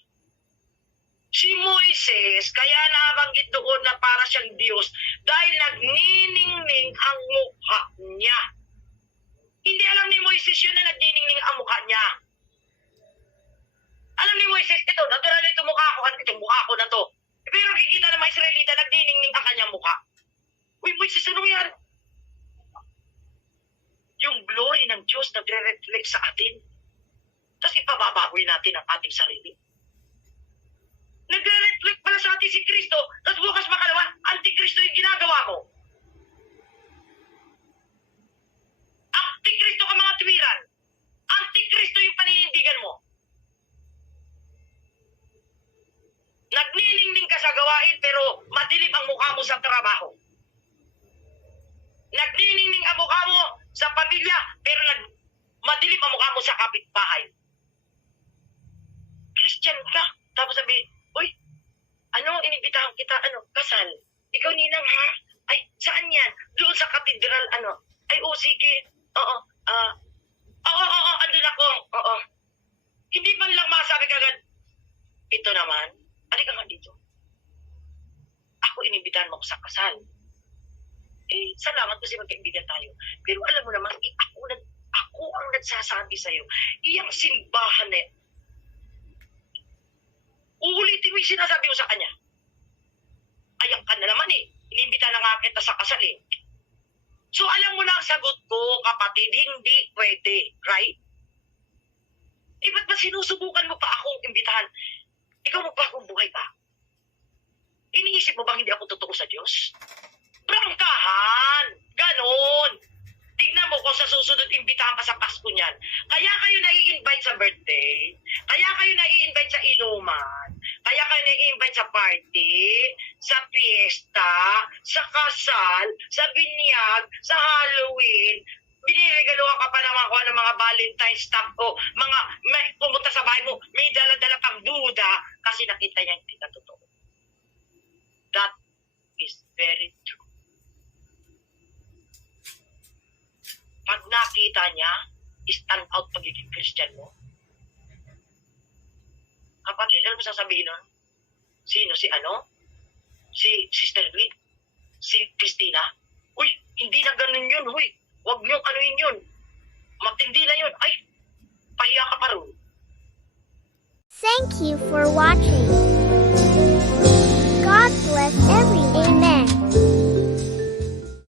Si Moises, kaya nabanggit doon na para siyang Diyos dahil nagniningning ang mukha niya. Hindi alam ni Moises yun na nagniningning ang mukha niya. Alam ni Moises, ito, natural ito mukha ko at itong mukha ko na to. Pero kikita ng mga Israelita, nagniningning ang kanyang mukha. Uy, Moises, anong yan? Yung glory ng Diyos nagre-reflect sa atin. Tapos ipababawi natin ang ating sarili. Nagre-reflect pala sa atin si Kristo, tapos bukas makalawa, antikristo yung ginagawa mo. Antikristo ka mga tuwiran. Antikristo yung paninindigan mo. Nagniningning ka sa gawain pero madilim ang mukha mo sa trabaho. Nagniningning ang mukha mo sa pamilya pero madilim ang mukha mo sa kapitbahay. Christian ka, tapos sabi, uy, inibitahan kita, kasal. Ikaw ninang ha? Ay, saan yan? Doon sa katedral, Ay, sige. Oo, andun ako. Oo. Hindi man lang masabi kagad, ito naman, halika nga dito. Ako inibitahan mo ko sa kasal. Eh, salamat kasi magkaibigan tayo. Pero alam mo naman, ako ang nagsasabi sa'yo, iyang simbahan na uulitin mo yung sinasabi mo sa kanya. Ayak ka na naman eh. Inimbita na nga kita sa kasal eh. So alam mo na ang sagot ko, kapatid, hindi pwede. Right? Eh, ba't ba sinusubukan mo pa akong imbitahan? Ikaw magbagong buhay pa. Iniisip mo bang hindi ako totoo sa Diyos? Prangkahan! Ganon! Tignan mo kung sa susunod imbitahan ka sa Pasko niyan. Kaya kayo nai-invite sa birthday. Kaya kayo nai-invite sa inuman. Kaya kayo nai-invite sa party, sa fiesta, sa kasal, sa binyag, sa Halloween. Biniregaluhan ka pa naman ko ng mga Valentine's stuff o may pumunta sa bahay mo, may dala-dala pang Buddha kasi nakita niya hindi na totoo. That is very true. Pag nakita niya, stand out pagiging Christian mo. Kapatid, ano mo sasabihin nun? Sino? Si Sister Lee? Si Christina? Uy, hindi na ganun yun, huy. Huwag niyong anuin yun. Matindi na yun. Ay, pahiya ka pa rin. Thank you for watching.